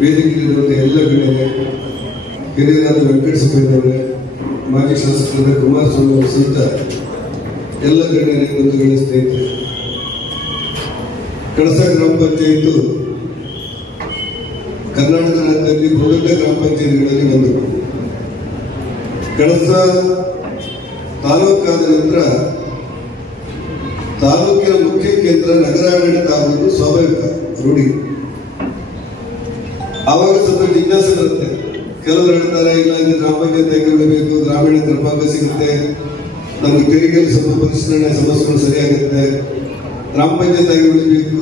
ವೇದಿಕೆಯಲ್ಲಿರುವಂಥ ಎಲ್ಲ ಗಣ್ಯರೇ, ಹಿರಿಯರಾದ ವೆಂಕಟಸ್ವಾಮಿಯವರೇ, ಮಾಜಿ ಶಾಸಕರಾದ ಕುಮಾರಸ್ವಾಮಿ ಅವರು ಸಹಿತ ಎಲ್ಲ ಗಣ್ಯರೇ, ಬಂಧುಗಳ ಸ್ನೇಹಿತರೆ, ಕಳಸ ಗ್ರಾಮ ಪಂಚಾಯಿತು ಕರ್ನಾಟಕ ರಾಜ್ಯದಲ್ಲಿ ಬಹುದೊಡ್ಡ ಗ್ರಾಮ ಪಂಚಾಯಿತಿಗಳಲ್ಲಿ ಒಂದು. ಕಳಸ ತಾಲೂಕಾದ ನಂತರ ತಾಲೂಕಿನ ಮುಖ್ಯ ಕೇಂದ್ರ ನಗರಾಡಳಿತ ಆಗುವುದು ಸ್ವಾಭಾವಿಕ ರೂಢಿ. ಆವಾಗ ಸ್ವಲ್ಪ ಜಿಜ್ಞಾಸೆ ಬರುತ್ತೆ. ಕೆಲವರು ಹೇಳ್ತಾರೆ, ಇಲ್ಲ ಇಲ್ಲಿ ಗ್ರಾಮ ಪಂಚಾಯತ್ ಹೇಗೆ ಬಿಡಬೇಕು, ಗ್ರಾಮೀಣ ಕೃಪಾಂಗ ಸಿಗುತ್ತೆ, ನಮ್ಗೆ ತೆರಿಗೆಯಲ್ಲಿ ಸ್ವಲ್ಪ ಪರಿಶೀಲನೆ ಸಮಸ್ಯೆಗಳು ಸರಿಯಾಗುತ್ತೆ, ಗ್ರಾಮ ಪಂಚಾಯತ್ ಆಗಿ ಉಳಿಬೇಕು,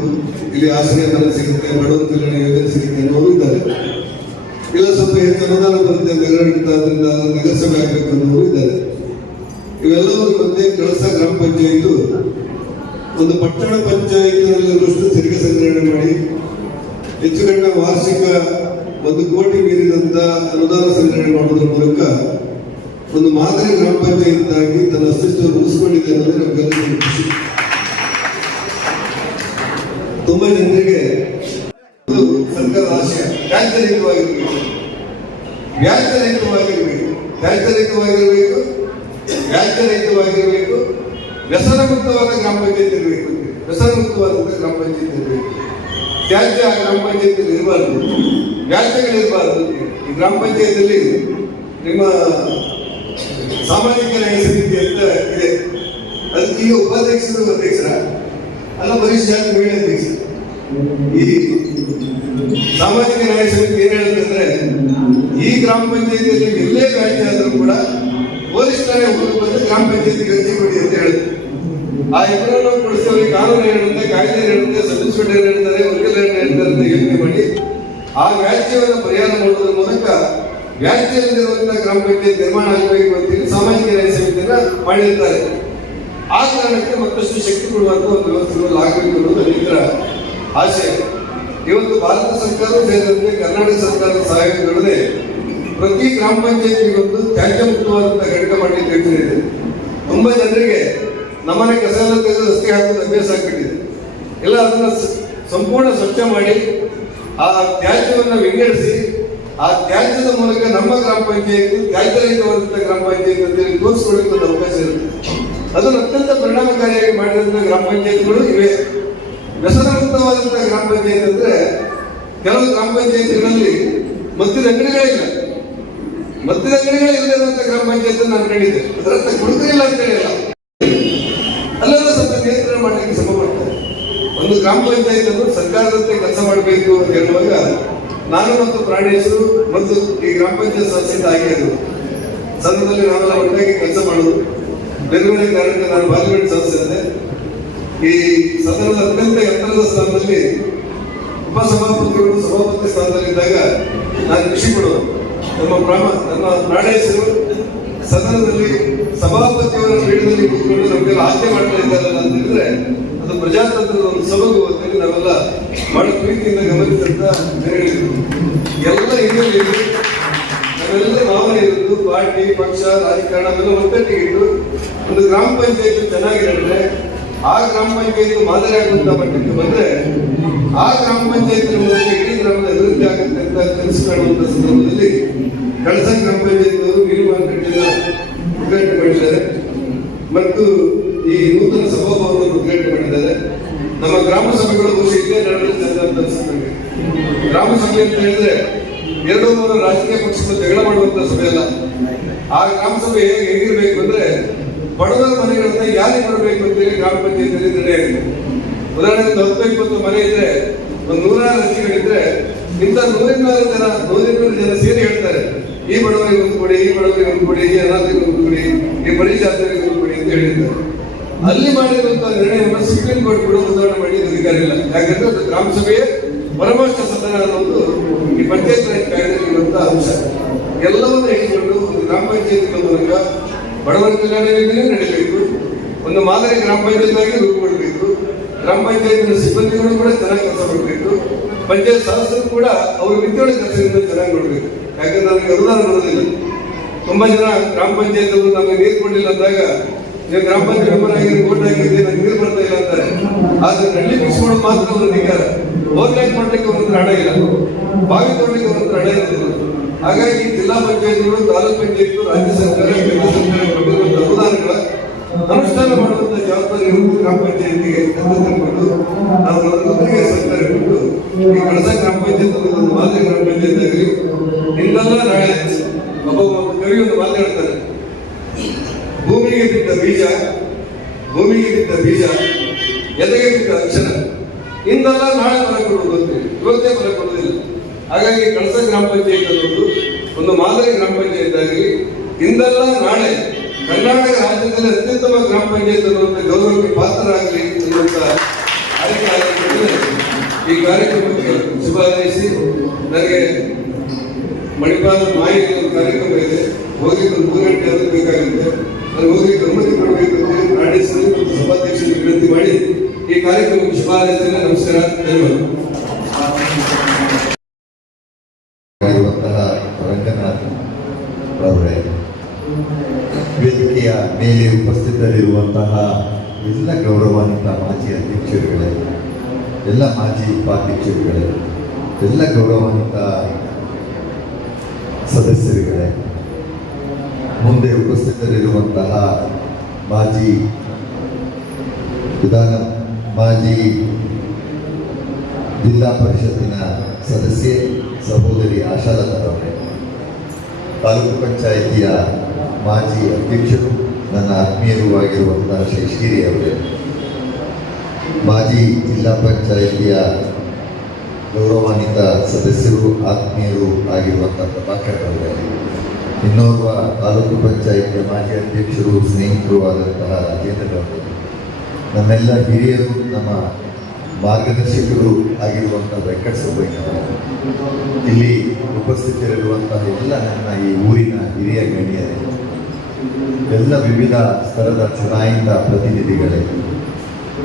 ಇಲ್ಲಿ ಆಶ್ರಯ ಧನ ಸಿಗುತ್ತೆ, ಬಡವರ ಕಲ್ಯಾಣ ಯೋಜನೆ ಸಿಗುತ್ತೆ ಅನ್ನೋರು ಇದ್ದಾರೆ. ಇಲ್ಲ ಸ್ವಲ್ಪ ಹೆಚ್ಚು ಅನುದಾನ ಬರುತ್ತೆ ನಗರಾಡಳಿತ, ಅದರಿಂದ ನಗರಸಭೆ ಆಗಬೇಕು ಅನ್ನೋರು ಇದ್ದಾರೆ. ಇವೆಲ್ಲವರ ಮಧ್ಯೆ ಕಳಸ ಗ್ರಾಮ ಪಂಚಾಯಿತು ಒಂದು ಪಟ್ಟಣ ಪಂಚಾಯಿತಿನಲ್ಲಿರುವಷ್ಟು ತೆರಿಗೆ ಸಂಗ್ರಹಣೆ ಮಾಡಿ ಹೆಚ್ಚು ಕಡಿಮೆ ವಾರ್ಷಿಕ 1 ಕೋಟಿ ಮೀರಿದಂತ ಅನುದಾನ ಸಂಗ್ರಹಣೆ ಮಾಡುವುದರ ಮೂಲಕ ಒಂದು ಮಾದರಿ ಗ್ರಾಮ ಪಂಚಾಯತ್ ಆಗಿ ತನ್ನ ಅಸ್ತಿತ್ವವನ್ನು ಉಳಿಸಿಕೊಂಡಿದೆ ಅನ್ನೋದೇ ನಮಗೆಲ್ಲರಿಗೂ ಖುಷಿ. ತುಂಬಾ ಜನರಿಗೆ ಸರ್ಕಾರದ ಆಶಯ ವ್ಯಾಜ್ಯರಹಿತವಾಗಿರಬೇಕು, ವ್ಯಾಜ್ಯರಹಿತವಾಗಿರಬೇಕು, ವ್ಯಾಜ್ಯರಹಿತವಾಗಿರಬೇಕು, ವ್ಯಾಜ್ಯರಹಿತವಾಗಿರಬೇಕು, ವ್ಯಸನ ಮುಕ್ತವಾದ ಗ್ರಾಮ ಪಂಚಾಯತ್ ಇರಬೇಕು, ವ್ಯಸನ ಮುಕ್ತವಾದಂತಹ ಗ್ರಾಮ ಪಂಚಾಯತ್ ಇರಬೇಕು, ತ್ಯಾಜ್ಯ ಗ್ರಾಮ ಪಂಚಾಯತ್ ಇರಬಾರ್ದು, ವ್ಯಾಜ್ಯಗಳಿರಬಾರ್ದು. ಈ ಗ್ರಾಮ ಪಂಚಾಯತಿಯಲ್ಲಿ ನಿಮ್ಮ ಸಾಮಾಜಿಕ ನ್ಯಾಯ ಸಮಿತಿ ಅಂತ ಇದೆ, ಅದಕ್ಕೆ ಈಗ ಉಪಾಧ್ಯಕ್ಷರು ಅಧ್ಯಕ್ಷರ ಅಲ್ಲ, ವರಿಷ್ಠ ಮಹಿಳಾ ಅಧ್ಯಕ್ಷ. ಈ ಸಾಮಾಜಿಕ ನ್ಯಾಯ ಸಮಿತಿ ಏನ್ ಹೇಳುತ್ತಂದ್ರೆ, ಈ ಗ್ರಾಮ ಪಂಚಾಯತಿಯಲ್ಲಿ ಎಲ್ಲೇ ವ್ಯಾಜ್ಯ ಆದರೂ ಕೂಡ ಪೊಲೀಸ್ ಠಾಣೆ ಬಂದು ಗ್ರಾಮ ಪಂಚಾಯತಿಗೆ ಅರ್ಜಿ ಕೊಡಿ ಅಂತ ಹೇಳುತ್ತೆ. ಆ ಇಬ್ಬರನ್ನು ಕೊಡಿಸ್ತೇವೆ, ಕಾನೂನು ಹೇಳುತ್ತೆ, ಕಾಯ್ದೆ ಹೇಳುತ್ತೆ, ಸಬ್ ಇನ್ಸ್ಪೆಕ್ಟರ್ ಹೇಳ್ತಾರೆ, ವಕೀಲ ಹೇಳ್ತಾರೆ ಅಂತ ಯೋಚನೆ ಮಾಡಿ ಆ ವ್ಯಾಜ್ಯವನ್ನು ಪರಿಹಾರ ಮಾಡುವುದರ ಮೂಲಕ ವ್ಯಾಜ್ಯದಲ್ಲಿರುವಂತಹ ಗ್ರಾಮ ಪಂಚಾಯತ್ ನಿರ್ಮಾಣ ಆಗಬೇಕು ಅಂತೇಳಿ ಸಾಮಾಜಿಕ ನ್ಯಾಯ ಸಮಿತಿಯನ್ನ ಮಾಡಿರ್ತಾರೆ. ಆ ಕಾರಣಕ್ಕೆ ಮತ್ತಷ್ಟು ಶಕ್ತಿ ಕೊಡುವಂತ ಒಂದು ವ್ಯವಸ್ಥೆಗಳು ಆಗಬೇಕು ಅನ್ನೋದು ರೈತರ ಆಶಯ. ಇವತ್ತು ಭಾರತ ಸರ್ಕಾರ ಸೇರಿದಂತೆ ಕರ್ನಾಟಕ ಸರ್ಕಾರದ ಸಹಯೋಗದೊಡನೆ ಪ್ರತಿ ಗ್ರಾಮ ಪಂಚಾಯತಿಗೊಂದು ತ್ಯಾಜ್ಯ ಮುಕ್ತವಾದಂತಹ ಘಟಕ ಮಾಡಲಿಕ್ಕೆ ಯೋಚನೆ ಇದೆ. ತುಂಬಾ ಜನರಿಗೆ ನಮ್ಮನೆ ಕಸ ಎಲ್ಲ ತೆಗೆದು ರಸ್ತೆ ಹಾಕೋದು ಅಭ್ಯಾಸ ಆಗ್ಬಿಟ್ಟಿದೆ. ಎಲ್ಲ ಅದನ್ನ ಸಂಪೂರ್ಣ ಸ್ವಚ್ಛ ಮಾಡಿ ಆ ತ್ಯಾಜ್ಯವನ್ನು ವಿಂಗಡಿಸಿ ಆ ತ್ಯಾಜ್ಯದ ಮೂಲಕ ನಮ್ಮ ಗ್ರಾಮ ಪಂಚಾಯತ್ ತ್ಯಾಜ್ಯರಹಿತವಾದಂತಹ ಗ್ರಾಮ ಪಂಚಾಯತ್ ಅಂತೇಳಿ ತೋರಿಸ್ಕೊಳ್ಳಿಕ್ಕೆ ಒಂದು ಅವಕಾಶ ಇರುತ್ತೆ. ಅದನ್ನು ಅತ್ಯಂತ ಪರಿಣಾಮಕಾರಿಯಾಗಿ ಮಾಡಿದಂತಹ ಗ್ರಾಮ ಪಂಚಾಯತ್ಗಳು ಇವೆ. ವ್ಯಸನ ಮುಕ್ತವಾದಂತಹ ಗ್ರಾಮ ಪಂಚಾಯತ್ ಅಂದ್ರೆ ಕೆಲವು ಗ್ರಾಮ ಪಂಚಾಯತ್ಗಳಲ್ಲಿ ಮದ್ಯದ ಅಂಗಡಿಗಳಿಲ್ಲ, ಮದ್ಯದ ಅಂಗಡಿಗಳಿಲ್ಲದಂತ ಗ್ರಾಮ ಪಂಚಾಯತ್ ನಾನು ಕಂಡಿದ್ದೆ. ಅದರತ್ತ ಕುಡುಕರಿಲ್ಲ ಅಂತ ಹೇಳಿಲ್ಲ, ಅಲ್ಲೆಲ್ಲ ಸ್ವಲ್ಪ ನಿಯಂತ್ರಣ ಮಾಡಲಿಕ್ಕೆ ಶ್ರಮ ಮಾಡ್ತಾರೆ. ಒಂದು ಗ್ರಾಮ ಪಂಚಾಯತ್ ಅನ್ನು ಸರ್ಕಾರದಂತೆ ಕೆಲಸ ಮಾಡಬೇಕು ಅಂತ ಹೇಳುವಾಗ ನಾನು ಮತ್ತು ಪ್ರಾಣೇಶರು ಮತ್ತು ಈ ಗ್ರಾಮ ಪಂಚಾಯತ್ ಸದಸ್ಯರಿಂದ ಆಗಿದ್ದು ಸಂದರ್ಭದಲ್ಲಿ ನಾವೆಲ್ಲ ಒಟ್ಟಾಗಿ ಕೆಲಸ ಮಾಡೋದು. ಬೇರೆ ಬೇರೆ ಕಾರಣಕ್ಕೆ ನಾನು ಪಾರ್ಲಿಮೆಂಟ್ ಸದಸ್ಯರಿದ್ದೆ. ಈ ಸದನದ ಅತ್ಯಂತ ಎತ್ತರದ ಸ್ಥಾನದಲ್ಲಿ ಉಪಸಭಾಪತಿಗಳು ಸಭಾಪತಿ ಸ್ಥಾನದಲ್ಲಿದ್ದಾಗ ನಾನು ಖುಷಿ ಪಡೋದು. ನಮ್ಮ ಪ್ರಾಣೇಶರು ಸದನದಲ್ಲಿ ಸಭಾಪತಿಯವರ ಪೀಠದಲ್ಲಿ ಕೂತ್ಕೊಂಡು ನಮಗೆಲ್ಲ ಆಜ್ಞೆ ಮಾಡ್ತಾ ಇದ್ದಾರಲ್ಲ ಅಂತ ಹೇಳಿದ್ರೆ ಅದು ಪ್ರಜಾತಂತ್ರದ ಒಂದು ಸೊಬಗು ಅಂತೇಳಿ ನಾವೆಲ್ಲ ಬಹಳ ಪ್ರೀತಿಯಿಂದ ಗಮನಿಸಿದಂತ ಜನಗಳಿದ್ರು. ಎಲ್ಲ ಹಿನ್ನೆಲೆ ನಾವೆಲ್ಲ ಭಾವನೆ ಇರುವುದು, ಪಾರ್ಟಿ ಪಕ್ಷ ರಾಜಕಾರಣ ಅವೆಲ್ಲ ಒಟ್ಟೊಟ್ಟಿಗಿದ್ದು ಒಂದು ಗ್ರಾಮ ಪಂಚಾಯತ್ ಚೆನ್ನಾಗಿರುತ್ತೆ. ಆ ಗ್ರಾಮ ಪಂಚಾಯತ್ ಮಾದರಿ ಆಗುವಂತ ಮಟ್ಟಕ್ಕೆ ಬಂದ್ರೆ ಆ ಗ್ರಾಮ ಪಂಚಾಯತ್ ಮೂಲಕ ಇಡೀ ಗ್ರಾಮದ ಅಭಿವೃದ್ಧಿ ಆಗುತ್ತೆ ಅಂತ ಕನಸುಕೊಳ್ಳುವಂತ ಸಂದರ್ಭದಲ್ಲಿ ಕಳಸ ಗ್ರಾಮ ಪಂಚಾಯತ್ ಅವರು ಮೀನು ಮಾರುಕಟ್ಟೆಯ ಉದ್ಘಾಟನೆ ಮಾಡಿದ್ದಾರೆ ಮತ್ತು ಈ ನೂತನ ಸಭಾಭವನವನ್ನು ಉದ್ಘಾಟನೆ ಮಾಡಿದ್ದಾರೆ. ನಮ್ಮ ಗ್ರಾಮ ಸಭೆಗಳು ಇಲ್ಲೇ ನಡೆದ ಚಂದ ಅಂತ ಅನ್ಸುತ್ತೆ. ಗ್ರಾಮ ಸಭೆ ಅಂತ ಹೇಳಿದ್ರೆ 2-3 ರಾಜಕೀಯ ಪಕ್ಷಗಳು ಜಗಳ ಮಾಡುವಂತ ಸಭೆ ಅಲ್ಲ. ಆ ಗ್ರಾಮ ಸಭೆ ಹೇಗಿರ್ಬೇಕು ಅಂದ್ರೆ ಬಡವರ ಮನೆಗಳನ್ನ ಯಾರಿಗೆ ಬರಬೇಕು ಅಂತೇಳಿ ಗ್ರಾಮ ಪಂಚಾಯತಿಯಲ್ಲಿ ನಿರ್ಣಯ ಆಗಿದೆ. ಉದಾಹರಣೆಗೆ 10-20 ಮನೆ ಇದ್ರೆ ಒಂದು 100 ಅರ್ಜಿಗಳಿದ್ರೆ ಇಂಥ 100 ಜನ ಸೇರಿ ಹೇಳ್ತಾರೆ, ಈ ಬಡವರಿಗೆ ಒಂದು ಕೊಡಿ, ಈ ಬಡವರಿಗೆ ಒಂದು ಕೊಡಿ, ಈ ಅನಾಥರಿಗೆ ಒಂದು ಕೊಡಿ, ಈ ಬಳಿ ಜಾತ್ರೆಗೆ ಒಂದು ಕೊಡಿ ಅಂತ ಹೇಳಿದ್ದಾರೆ. ಅಲ್ಲಿ ಮಾಡಿರುವಂತಹ ನಿರ್ಣಯವನ್ನು ಸುಪ್ರೀಂ ಕೋರ್ಟ್ ಕೂಡ ಉದಾಹರಣೆ ಮಾಡಿ ಅಧಿಕಾರ ಇಲ್ಲ. ಯಾಕಂದ್ರೆ ಅದು ಗ್ರಾಮ ಸಭೆಯ ಪರಮಾಷ್ಟ ಸದನ ಅನ್ನೋದು ಈ ಪಂಚಾಯತ್ ರಾಜ್ ಕಾಯ್ದೆಯಲ್ಲಿರುವಂತಹ ಅಂಶ. ಎಲ್ಲವನ್ನೂ ಇಟ್ಕೊಂಡು ಒಂದು ಗ್ರಾಮ ಪಂಚಾಯತ್ ಮೂಲಕ ಬಡವರ ಕಲ್ಯಾಣ ಯೋಜನೆ ನಡೀಬೇಕು, ಒಂದು ಮಾದರಿ ಗ್ರಾಮ ಪಂಚಾಯತ್ ಆಗಿ ರೂಪುಗೊಳ್ಳಬೇಕು, ಗ್ರಾಮ ಪಂಚಾಯತ್ ಸಿಬ್ಬಂದಿಗಳು ಕೂಡ ಚೆನ್ನಾಗಿ ಕೆಲಸ ಮಾಡಬೇಕು, ಪಂಚಾಯತ್ ಸದಸ್ಯರು ಕೂಡ ಅವರು ವಿದ್ಯಾರ್ಥಿ ಕೆಲಸದಿಂದ ಚೆನ್ನಾಗಿ ಮಾಡಬೇಕು. ಯಾಕಂದ್ರೆ ನಮಗೆ ಅನುದಾನ ಬರೋದಿಲ್ಲ. ತುಂಬಾ ಜನ ಗ್ರಾಮ ಪಂಚಾಯತ್ ಅವರು ನಮಗೆ ನೀರು ಕೊಡಲಿಲ್ಲ ಅಂದಾಗ ನೀವು ಗ್ರಾಮ ಪಂಚಾಯತ್ ಮೆಂಬರ್ ಆಗಿ ವೋಟ್ ಹಾಕಿದ್ರೆ ನಂಗೆ ನೀರು ಬರ್ತಾ ಇಲ್ಲ ಅಂತಾರೆ. ಆದ್ರೆ ಹಳ್ಳಿ ಬಿಡಿಸ್ಕೊಳ್ಳೋದು ಮಾತ್ರ ಒಂದು ಅಧಿಕಾರ, ಓವರ್ಲ್ಯಾಕ್ ಮಾಡ್ಲಿಕ್ಕೆ ಒಂದು ಒಂದೊಂದು ಹಣ ಇಲ್ಲ, ಬಾವಿ ತೋಡಲಿಕ್ಕೆ ಒಂದೊಂದು ಹಣ ಇರೋದಿಲ್ಲ. ಹಾಗಾಗಿ ಜಿಲ್ಲಾ ಪಂಚಾಯತ್ಗಳು, ತಾಲೂಕು ಪಂಚಾಯತ್, ರಾಜ್ಯ ಸರ್ಕಾರ, ಕೇಂದ್ರ ಸರ್ಕಾರ ಕೊಟ್ಟಿರುವಂತಹ ಅನುದಾನಗಳ ಅನುಷ್ಠಾನ ಮಾಡುವಂತ ಜವಾಬ್ದಾರಿ ಗ್ರಾಮ ಪಂಚಾಯತಿಗೆ ತಂದುಕೊಂಡು ನಾವು ಅದರೊಂದಿಗೆ ಸರ್ಕಾರ ಕೊಟ್ಟು ಈ ಕಳಸ ಗ್ರಾಮ ಪಂಚಾಯತ್ ಒಂದು ಮಾದರಿ ಗ್ರಾಮ ಪಂಚಾಯತ್ ಆಗಲಿ. ಇನ್ನೆಲ್ಲ ನಾಳೆ ಒಬ್ಬ ಕವಿ ಒಂದು ಮಾತಾಡ್ತಾರೆ, ಭೂಮಿಗೆ ಬಿದ್ದ ಬೀಜ ಎದೆಗೆ ಬಿದ್ದ ಅಕ್ಷರ ಇಂದೆಲ್ಲ ನಾಳೆ ಫಲ ಕೊಡುವುದು, ಇವತ್ತೇ ಫಲ ಕೊಡುವುದಿಲ್ಲ. ಹಾಗಾಗಿ ಕಳಸ ಗ್ರಾಮ ಪಂಚಾಯತ್ ಅನ್ನೋದು ಒಂದು ಮಾದರಿ ಗ್ರಾಮ ಪಂಚಾಯತ್ ಆಗಲಿ. ಇಂದೆಲ್ಲ ನಾಳೆ ಕರ್ನಾಟಕ ರಾಜ್ಯದಲ್ಲಿ ಅತ್ಯುತ್ತಮ ಗ್ರಾಮ ಪಂಚಾಯತ್ ಅನ್ನುವಂಥ ಗೌರವಕ್ಕೆ ಪಾತ್ರರಾಗಲಿ ಎನ್ನುವಂತ ಈ ಕಾರ್ಯಕ್ರಮಕ್ಕೆ ಶುಭ ಹಾರೈಸಿ, ನನಗೆ ಮಣಿಪಾಲ ಮಾಹಿತಿ ಒಂದು ಕಾರ್ಯಕ್ರಮ ಇದೆ, ಹೋಗಿ ಒಂದು 3 ಗಂಟೆ ಆದರೂ ಬೇಕಾಗುತ್ತೆ. ನಾನು ಹೋಗಿ ಅನುಮತಿ ಕೊಡಬೇಕು ಅಂತ ನಾಡಿಸಿ ಮತ್ತು ಸಭಾಧ್ಯಕ್ಷರಿಗೆ ವಿನಂತಿ ಮಾಡಿ ಈ ಕಾರ್ಯಕ್ರಮಕ್ಕೆ ಶುಭ ಹಾರೈಸ್ತೇನೆ. ನಮಸ್ಕಾರ, ಧನ್ಯವಾದ. ರಂಗನಾಥ್ ಅವರೇ, ವೇದಿಕೆಯ ಮೇಲೆ ಉಪಸ್ಥಿತರಿರುವಂತಹ ಎಲ್ಲ ಗೌರವಾನ್ವಿತ ಮಾಜಿ ಅಧ್ಯಕ್ಷರುಗಳೇ, ಎಲ್ಲ ಮಾಜಿ ಉಪಾಧ್ಯಕ್ಷರುಗಳೇ, ಎಲ್ಲ ಗೌರವಾನ್ವಿತ ಸದಸ್ಯರುಗಳೇ, ಮುಂದೆ ಉಪಸ್ಥಿತರಿರುವಂತಹ ಮಾಜಿ ಜಿಲ್ಲಾ ಪರಿಷತ್ತಿನ ಸದಸ್ಯೆ ಸಹೋದರಿ ಆಶಾಲತಾರವರೇ, ತಾಲೂಕು ಪಂಚಾಯಿತಿಯ ಮಾಜಿ ಅಧ್ಯಕ್ಷರು, ನನ್ನ ಆತ್ಮೀಯರೂ ಆಗಿರುವಂತಹ ಶೇಷಗಿರಿ ಅವರೇ, ಮಾಜಿ ಜಿಲ್ಲಾ ಪಂಚಾಯಿತಿಯ ಗೌರವಾನ್ವಿತ ಸದಸ್ಯರು, ಆತ್ಮೀಯರು ಆಗಿರುವಂತಹ ಪ್ರಭಾಕರ್ ಅವರೇ, ಇನ್ನೋರ್ವ ತಾಲೂಕು ಪಂಚಾಯಿತಿಯ ಮಾಜಿ ಅಧ್ಯಕ್ಷರು, ಸ್ನೇಹಿತರು ಆದಂತಹ ರಾಜೇಂದ್ರ ಅವರೇ, ನಮ್ಮೆಲ್ಲ ಹಿರಿಯರು, ನಮ್ಮ ಮಾರ್ಗದರ್ಶಕರು ಆಗಿರುವಂತಹ ವೆಂಕಟಸುಬ್ಬಯ್ಯನವರು, ಇಲ್ಲಿ ಉಪಸ್ಥಿತರಿರುವಂತಹ ಎಲ್ಲ ನನ್ನ ಈ ಊರಿನ ಹಿರಿಯ ಗಣ್ಯರೇ, ಎಲ್ಲ ವಿವಿಧ ಸ್ತರದ ಚುನಾಯಿತ ಪ್ರತಿನಿಧಿಗಳೇ,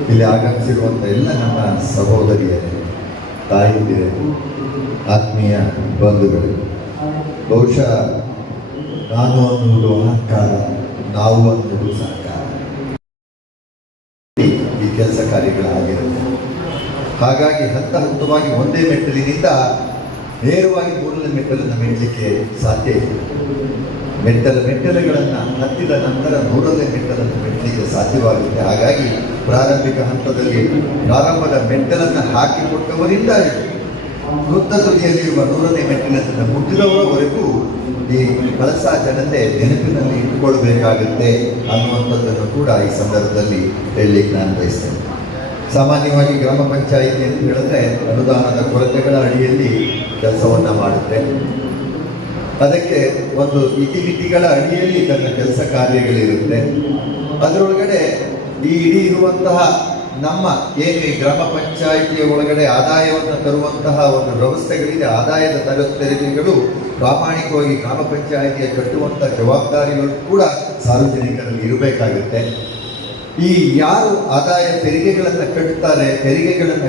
ಇಲ್ಲಿ ಆಗಮಿಸಿರುವಂಥ ಎಲ್ಲ ನನ್ನ ಸಹೋದರಿಯರೇ, ತಾಯಿಯರೇ, ಆತ್ಮೀಯ ಬಂಧುಗಳು, ಬಹುಶಃ ನಾನು ಅನ್ನುವುದು ಅಹಂಕಾರ, ನಾವು ಅನ್ನುವುದು ಸಹಕಾರ, ಈ ಕೆಲಸ ಕಾರ್ಯಗಳಾಗಿರುತ್ತೆ. ಹಾಗಾಗಿ ಹಂತವಾಗಿ ಒಂದೇ ಮೆಟ್ಟಲಿನಿಂದ ನೇರವಾಗಿ 3ನೇ ಮೆಟ್ಟಲನ್ನು ಮೆಟ್ಟಲಿಕ್ಕೆ ಸಾಧ್ಯ ಇಲ್ಲ. ಮೆಟ್ಟಲುಗಳನ್ನು ಹತ್ತಿದ ನಂತರ 100ನೇ ಮೆಟ್ಟಲನ್ನು ಮೆಟ್ಟಲಿಕ್ಕೆ ಸಾಧ್ಯವಾಗುತ್ತೆ. ಹಾಗಾಗಿ ಪ್ರಾರಂಭಿಕ ಹಂತದಲ್ಲಿ ಪ್ರಾರಂಭದ ಮೆಟ್ಟಲನ್ನು ಹಾಕಿಕೊಟ್ಟವರಿಂದ ವೃತ್ತ ತುದಿಯಲ್ಲಿರುವ 100ನೇ ಮೆಟ್ಟಿಲನ್ನು ಮುಟ್ಟಿದವರವರೆಗೂ ಈ ಕಳಸ ಜನತೆ ನೆನಪಿನಲ್ಲಿ ಇಟ್ಟುಕೊಳ್ಬೇಕಾಗುತ್ತೆ ಅನ್ನುವಂಥದ್ದನ್ನು ಕೂಡ ಈ ಸಂದರ್ಭದಲ್ಲಿ ಹೇಳಲಿಕ್ಕೆ ನಾನು ಬಯಸ್ತೇನೆ. ಸಾಮಾನ್ಯವಾಗಿ ಗ್ರಾಮ ಪಂಚಾಯಿತಿ ಅಂತ ಹೇಳಿದ್ರೆ ಅನುದಾನದ ಕೊರತೆಗಳ ಅಡಿಯಲ್ಲಿ ಕೆಲಸವನ್ನು ಮಾಡುತ್ತೆ. ಅದಕ್ಕೆ ಒಂದು ಇತಿಮಿತಿಗಳ ಅಡಿಯಲ್ಲಿ ತನ್ನ ಕೆಲಸ ಕಾರ್ಯಗಳಿರುತ್ತೆ. ಅದರೊಳಗಡೆ ಈ ಇಡೀ ಇರುವಂತಹ ನಮ್ಮ ಏನು ಈ ಗ್ರಾಮ ಪಂಚಾಯಿತಿಯ ಒಳಗಡೆ ಆದಾಯವನ್ನು ತರುವಂತಹ ಒಂದು ವ್ಯವಸ್ಥೆಗಳಿದೆ, ಆದಾಯದ ತೆರಿಗೆಗಳು ಪ್ರಾಮಾಣಿಕವಾಗಿ ಗ್ರಾಮ ಪಂಚಾಯಿತಿಯ ಕಟ್ಟುವಂಥ ಜವಾಬ್ದಾರಿಗಳು ಕೂಡ ಸಾರ್ವಜನಿಕರಲ್ಲಿ ಇರಬೇಕಾಗುತ್ತೆ. ಈ ಯಾರು ಆದಾಯ ತೆರಿಗೆಗಳನ್ನು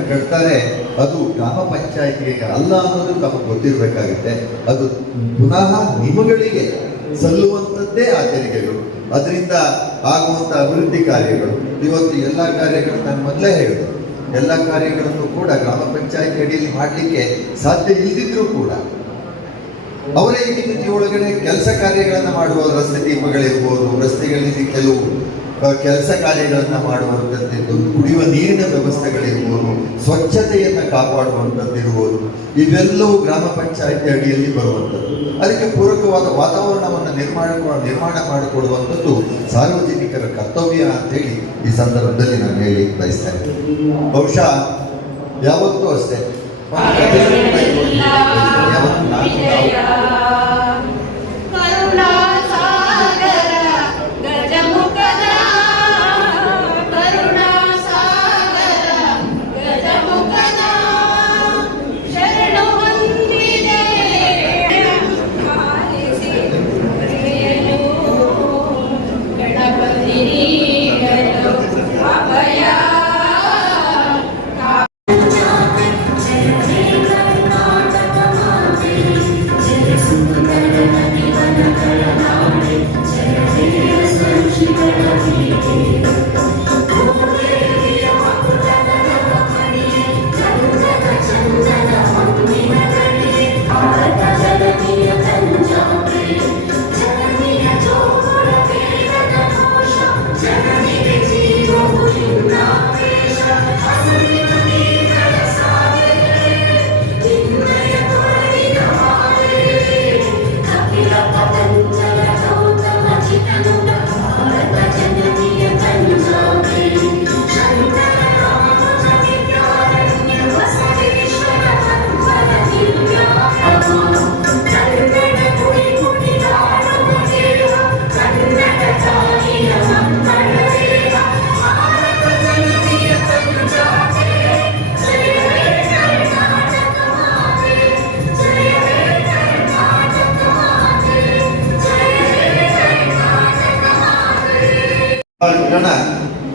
ಕಟ್ತಾರೆ ಅದು ಗ್ರಾಮ ಪಂಚಾಯಿತಿಗೆ ಅಲ್ಲ ಅನ್ನೋದು ತಮಗೆ ಗೊತ್ತಿರಬೇಕಾಗುತ್ತೆ. ಅದು ಪುನಃ ನಿಮಗಳಿಗೆ ಸಲ್ಲುವಂಥದ್ದೇ ಆ ತೆರಿಗೆಗಳು, ಅದರಿಂದ ಆಗುವಂಥ ಅಭಿವೃದ್ಧಿ ಕಾರ್ಯಗಳು. ಇವತ್ತು ಎಲ್ಲ ಕಾರ್ಯಗಳು ನಾನು ಮೊದಲೇ ಹೇಳಿದೆ, ಎಲ್ಲ ಕಾರ್ಯಗಳನ್ನು ಕೂಡ ಗ್ರಾಮ ಪಂಚಾಯಿತಿ ಅಡಿಯಲ್ಲಿ ಮಾಡಲಿಕ್ಕೆ ಸಾಧ್ಯ ಇಲ್ಲದಿದ್ರೂ ಕೂಡ ಅವರೇ ಇತಿಮಿತಿ ಒಳಗಡೆ ಕೆಲಸ ಕಾರ್ಯಗಳನ್ನು ಮಾಡುವ, ರಸ್ತೆ ದೀಪಗಳಿರ್ಬೋದು, ರಸ್ತೆಗಳಲ್ಲಿ ಕೆಲವು ಕೆಲಸ ಕಾರ್ಯಗಳನ್ನು ಮಾಡುವಂಥದ್ದು, ಕುಡಿಯುವ ನೀರಿನ ವ್ಯವಸ್ಥೆಗಳಿರ್ಬೋದು, ಸ್ವಚ್ಛತೆಯನ್ನು ಕಾಪಾಡುವಂಥದ್ದಿರ್ಬೋದು, ಇವೆಲ್ಲವೂ ಗ್ರಾಮ ಪಂಚಾಯಿತಿ ಅಡಿಯಲ್ಲಿ ಬರುವಂಥದ್ದು. ಅದಕ್ಕೆ ಪೂರಕವಾದ ವಾತಾವರಣವನ್ನು ನಿರ್ಮಾಣ ಮಾಡಿಕೊಡುವಂಥದ್ದು ಸಾರ್ವಜನಿಕರ ಕರ್ತವ್ಯ ಅಂತೇಳಿ ಈ ಸಂದರ್ಭದಲ್ಲಿ ನಾನು ಹೇಳಿ ಬಯಸ್ತೇನೆ. ಬಹುಶಃ ಯಾವತ್ತೂ ಅಷ್ಟೇ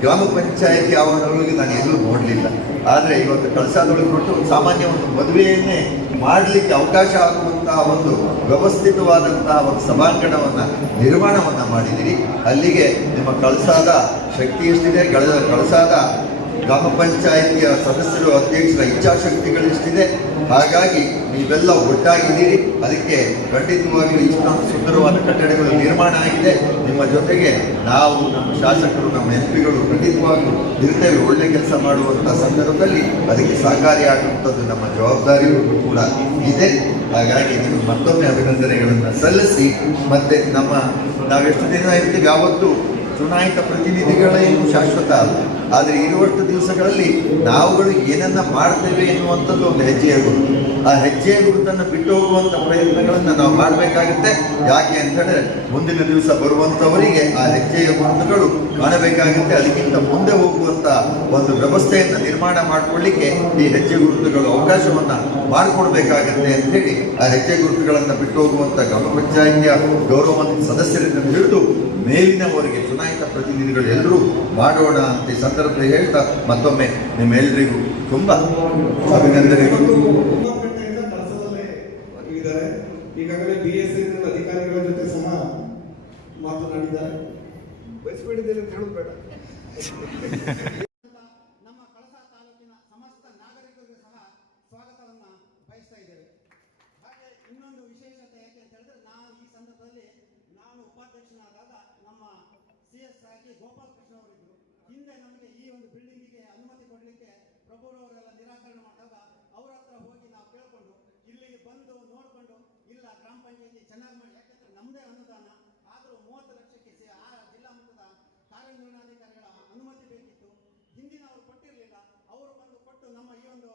ಗ್ರಾಮ ಪಂಚಾಯತಿ ಆವರಣದೊಳಗೆ ನಾನು ಎಲ್ಲೂ ನೋಡಲಿಲ್ಲ. ಆದರೆ ಇವತ್ತು ಕಳಸಾದೊಳಗೆ ಕೊಟ್ಟು ಒಂದು ಸಾಮಾನ್ಯ ಒಂದು ಮದುವೆಯನ್ನೇ ಮಾಡಲಿಕ್ಕೆ ಅವಕಾಶ ಆಗುವಂತಹ ಒಂದು ವ್ಯವಸ್ಥಿತವಾದಂತಹ ಒಂದು ಸಭಾಂಗಣವನ್ನು ನಿರ್ಮಾಣವನ್ನು ಮಾಡಿದ್ದೀರಿ. ಅಲ್ಲಿಗೆ ನಿಮ್ಮ ಕಳಸಾದ ಶಕ್ತಿ ಎಷ್ಟಿದೆ, ಕಳಸಾದ ಗ್ರಾಮ ಪಂಚಾಯಿತಿಯ ಸದಸ್ಯರು ಅಧ್ಯಕ್ಷರ ಇಚ್ಛಾಶಕ್ತಿಗಳೆಷ್ಟಿದೆ. ಹಾಗಾಗಿ ನೀವೆಲ್ಲ ಒಟ್ಟಾಗಿದ್ದೀರಿ. ಅದಕ್ಕೆ ಖಂಡಿತವಾಗಿಯೂ ಇಷ್ಟೊಂದು ಸುಂದರವಾದ ಕಟ್ಟಡಗಳು ನಿರ್ಮಾಣ ಆಗಿದೆ. ನಿಮ್ಮ ಜೊತೆಗೆ ನಾವು, ನಮ್ಮ ಶಾಸಕರು, ನಮ್ಮ ಎಂಪಿಗಳು ಖಂಡಿತವಾಗಿಯೂ ಇರ್ತೇವೆ. ಒಳ್ಳೆ ಕೆಲಸ ಮಾಡುವಂಥ ಸಂದರ್ಭದಲ್ಲಿ ಅದಕ್ಕೆ ಸಹಕಾರಿಯಾಗುವಂಥದ್ದು ನಮ್ಮ ಜವಾಬ್ದಾರಿಯೂ ಕೂಡ ಇದೆ. ಹಾಗಾಗಿ ನೀವು ಮತ್ತೊಮ್ಮೆ ಅಭಿನಂದನೆಗಳನ್ನು ಸಲ್ಲಿಸಿ, ಮತ್ತೆ ನಾವೆಷ್ಟು ದಿನ ಇರ್ತೀವಿ, ಯಾವತ್ತೂ ಚುನಾಯಿತ ಪ್ರತಿನಿಧಿಗಳೇನು ಶಾಶ್ವತ ಅಲ್ಲ. ಆದರೆ ಇರುವಷ್ಟು ದಿವಸಗಳಲ್ಲಿ ನಾವುಗಳು ಏನನ್ನ ಮಾಡ್ತೇವೆ ಎನ್ನುವಂಥದ್ದು ಒಂದು ಹೆಜ್ಜೆಯ ಗುರುತು. ಆ ಹೆಜ್ಜೆಯ ಗುರುತನ್ನು ಬಿಟ್ಟು ಹೋಗುವಂಥ ಪ್ರಯತ್ನಗಳನ್ನು ನಾವು ಮಾಡಬೇಕಾಗುತ್ತೆ. ಯಾಕೆ ಅಂತ ಹೇಳಿದ್ರೆ ಮುಂದಿನ ದಿವಸ ಬರುವಂಥವರಿಗೆ ಆ ಹೆಜ್ಜೆಯ ಗುರುತುಗಳು ಕಾಣಬೇಕಾಗುತ್ತೆ. ಅದಕ್ಕಿಂತ ಮುಂದೆ ಹೋಗುವಂಥ ಒಂದು ವ್ಯವಸ್ಥೆಯನ್ನು ನಿರ್ಮಾಣ ಮಾಡಿಕೊಳ್ಳಿಕ್ಕೆ ಈ ಹೆಜ್ಜೆ ಗುರುತುಗಳು ಅವಕಾಶವನ್ನು ಮಾಡಿಕೊಡ್ಬೇಕಾಗತ್ತೆ ಅಂತ ಹೇಳಿ ಆ ಹೆಜ್ಜೆ ಗುರುತುಗಳನ್ನು ಬಿಟ್ಟು ಹೋಗುವಂಥ ಗ್ರಾಮ ಪಂಚಾಯಿತಿಯ ಗೌರವಾನ್ವಿತ ಸದಸ್ಯರಿಂದ ಹಿಡಿದು ಮೇಲಿನವರಿಗೆ ಚುನಾಯಿತ ಪ್ರತಿನಿಧಿಗಳು ಎಲ್ಲರೂ ಮಾಡೋಣ ಅಂತ ಈ ಸಂದರ್ಭದಲ್ಲಿ ಹೇಳ್ತಾ ಮತ್ತೊಮ್ಮೆ ನಿಮ್ಮೆಲ್ಲರಿಗೂ ತುಂಬಾ ಅಭಿನಂದನೆಗಳು. ಈಗಾಗಲೇ BSc ಅಧಿಕಾರಿಗಳ ಜೊತೆ ಸಹ ಮಾತನಾಡಿದ್ದಾರೆ. ಬಯಸ್ಬೇಡಿದ್ದೇನೆ ಅಂತ ಹೇಳೋದು ಬೇಡ. ನಮ್ಮ ಕಳಸಾ ತಾಲೂಕಿನ ಸಮಸ್ತ ನಾಗರಿಕರಿಗೂ ಸಹ ಸ್ವಾಗತವನ್ನ ಬಯಸ್ತಾ ಇದ್ದೇವೆ. ಹಾಗೆ ಇನ್ನೊಂದು ವಿಶೇಷತೆ ಯಾಕೆ ಅಂತ ಹೇಳಿದ್ರೆ, ಈ ಸಂದರ್ಭದಲ್ಲಿ ನಾನು ಉಪಾಧ್ಯಕ್ಷನಾದಾಗ ನಮ್ಮ CS ಆಗಿ ಗೋಪಾಲಕೃಷ್ಣ ಅವರಿದ್ದರು. ಹಿಂದೆ ನಮಗೆ ಈ ಒಂದು ಬಿಲ್ಡಿಂಗಿಗೆ ಅನುಮತಿ ಕೊಡಲಿಕ್ಕೆ ಪ್ರಭುರವರೆಲ್ಲ ನಿರಾಕರಣೆ ಮಾಡಿದಾಗ ಅವರ ಹತ್ರ ಹೋಗಿ ನಾವು ಕೇಳಿಕೊಂಡು ಇಲ್ಲಿಗೆ ಬಂದು ನೋಡಿಕೊಂಡು, ಇಲ್ಲ ಗ್ರಾಮ ಪಂಚಾಯತಿ ಚೆನ್ನಾಗಿ ಮಾಡಿ, ಯಾಕೆಂದ್ರೆ ನಮ್ಮದೇ ಅನುದಾನ ಆದರೂ 30 ಲಕ್ಷಕ್ಕೆ ಜಿಲ್ಲಾ ಮಟ್ಟದ ಕಾರ್ಯನಿರ್ವಹಣಾಧಿಕಾರಿಗಳ ಅನುಮತಿ ಬೇಕಿತ್ತು. ಹಿಂದಿನವರು ಕೊಟ್ಟಿರಲಿಲ್ಲ. ಅವರು ಬಂದು ಕೊಟ್ಟು ನಮ್ಮ ಈ ಒಂದು